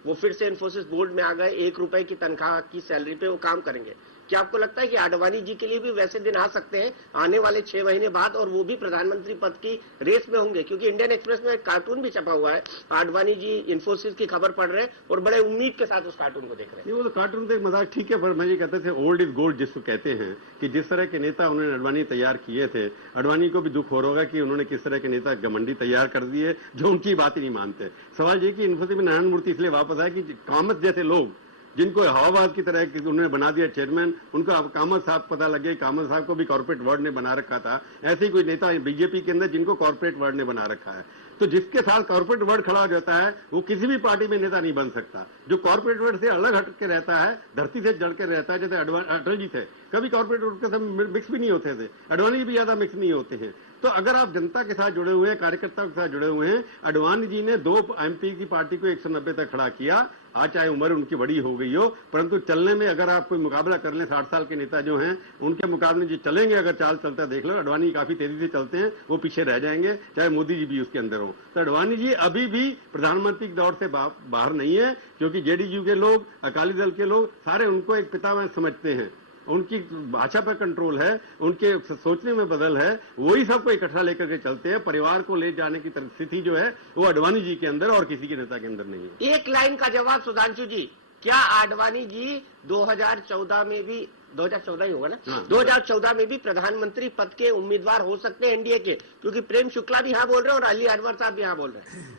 वो फिर से इन्फोसिस बोर्ड में आ गए, 1 रुपए की तनख्वाह की सैलरी पे वो काम करेंगे। क्या आपको लगता है कि आडवाणी जी के लिए भी वैसे दिन आ सकते हैं आने वाले 6 महीने बाद, और वो भी प्रधानमंत्री पद की रेस में होंगे? क्योंकि इंडियन एक्सप्रेस में एक कार्टून भी छपा हुआ है, आडवाणी जी इन्फोसिस की खबर पढ़ रहे हैं और बड़े उम्मीद के साथ उस कार्टून को देख रहे हैं। वो तो कार्टून तो एक मजाक ठीक है, पर मैं ये कहते थे ओल्ड इज गोल्ड जिसको कहते हैं, कि जिस तरह के नेता उन्होंने अडवाणी तैयार किए थे, अडवाणी को भी दुख हो रहा होगा कि उन्होंने किस तरह के नेता घमंडी तैयार कर दिए जो उनकी बात ही नहीं मानते। सवाल ये कि इन्फोसिस में नारायण मूर्ति इसलिए वापस आए कि कामत जैसे लोग, जिनको हवाबाज की तरह उन्होंने बना दिया चेयरमैन, उनको अब कामत साहब पता लगे, कामत साहब को भी कॉर्पोरेट वर्ल्ड ने बना रखा था। ऐसे ही कोई नेता बीजेपी के अंदर जिनको कॉर्पोरेट वर्ल्ड ने बना रखा है, तो जिसके साथ कॉर्पोरेट वर्ल्ड खड़ा हो जाता है वो किसी भी पार्टी में नेता नहीं बन सकता। जो कॉर्पोरेट वर्ल्ड से अलग हट के रहता है, धरती से जड़ के रहता है, जैसे अटल जी थे, कभी कॉर्पोरेट वर्ल्ड के साथ मिक्स भी नहीं होते थे, अडवाणी भी ज्यादा मिक्स नहीं होते हैं। तो अगर आप जनता के साथ जुड़े हुए हैं, कार्यकर्ताओं के साथ जुड़े हुए हैं, अडवाणी जी ने 2 MP की पार्टी को 190 तक खड़ा किया। आज चाहे उम्र उनकी बड़ी हो गई हो, परंतु चलने में अगर आप कोई मुकाबला कर लें, 60 साल के नेता जो हैं उनके मुकाबले जो चलेंगे, अगर चाल चलता देख लो, अडवाणी काफी तेजी से चलते हैं, वो पीछे रह जाएंगे, चाहे मोदी जी भी उसके अंदर हो। तो अडवाणी जी अभी भी प्रधानमंत्री के दौर से बाहर नहीं है, क्योंकि जेडीयू के लोग, अकाली दल के लोग सारे उनको एक पिता समझते हैं। उनकी भाषा पर कंट्रोल है, उनके सोचने में बदल है, वही सबको इकट्ठा लेकर के चलते हैं। परिवार को ले जाने की स्थिति जो है वो अडवाणी जी के अंदर और किसी के नेता के अंदर नहीं है। एक लाइन का जवाब सुधांशु जी, क्या आडवाणी जी 2014 में भी, 2014 ही होगा ना, 2014 में भी प्रधानमंत्री पद के उम्मीदवार हो सकते हैं एनडीए के? क्योंकि प्रेम शुक्ला भी हाँ बोल रहे हैं और अली अनवर साहब भी हाँ बोल रहे हैं।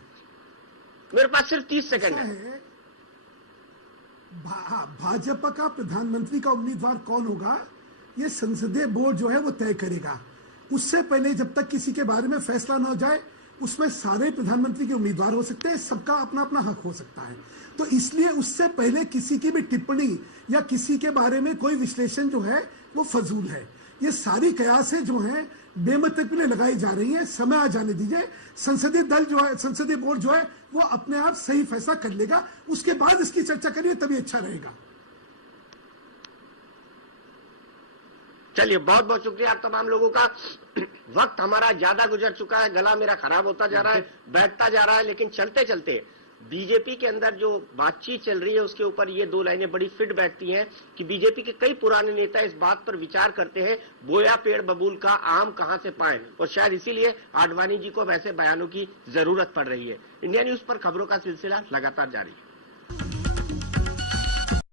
मेरे पास सिर्फ 30 सेकंड है। भाजपा का प्रधानमंत्री का उम्मीदवार कौन होगा ये संसदीय बोर्ड जो है वो तय करेगा। उससे पहले जब तक किसी के बारे में फैसला न हो जाए, उसमें सारे प्रधानमंत्री के उम्मीदवार हो सकते हैं, सबका अपना अपना हक हो सकता है। तो इसलिए उससे पहले किसी की भी टिप्पणी या किसी के बारे में कोई विश्लेषण जो है वो फजूल है। ये सारी कयासें जो हैं बेमतलब के लिए लगाई जा रही हैं। समय आ जाने दीजिए, संसदीय दल जो है, संसदीय बोर्ड जो है वो अपने आप सही फैसला कर लेगा, उसके बाद इसकी चर्चा करिए, तभी अच्छा रहेगा। चलिए, बहुत बहुत शुक्रिया आप तमाम लोगों का। वक्त हमारा ज्यादा गुजर चुका है, गला मेरा खराब होता जा रहा है, बैठता जा रहा है, लेकिन चलते चलते बीजेपी के अंदर जो बातचीत चल रही है उसके ऊपर ये दो लाइनें बड़ी फिट बैठती हैं कि बीजेपी के कई पुराने नेता इस बात पर विचार करते हैं बोया पेड़ बबूल का आम कहां से पाएं, और शायद इसीलिए आडवाणी जी को वैसे बयानों की जरूरत पड़ रही है। इंडिया न्यूज पर खबरों का सिलसिला लगातार जारी है।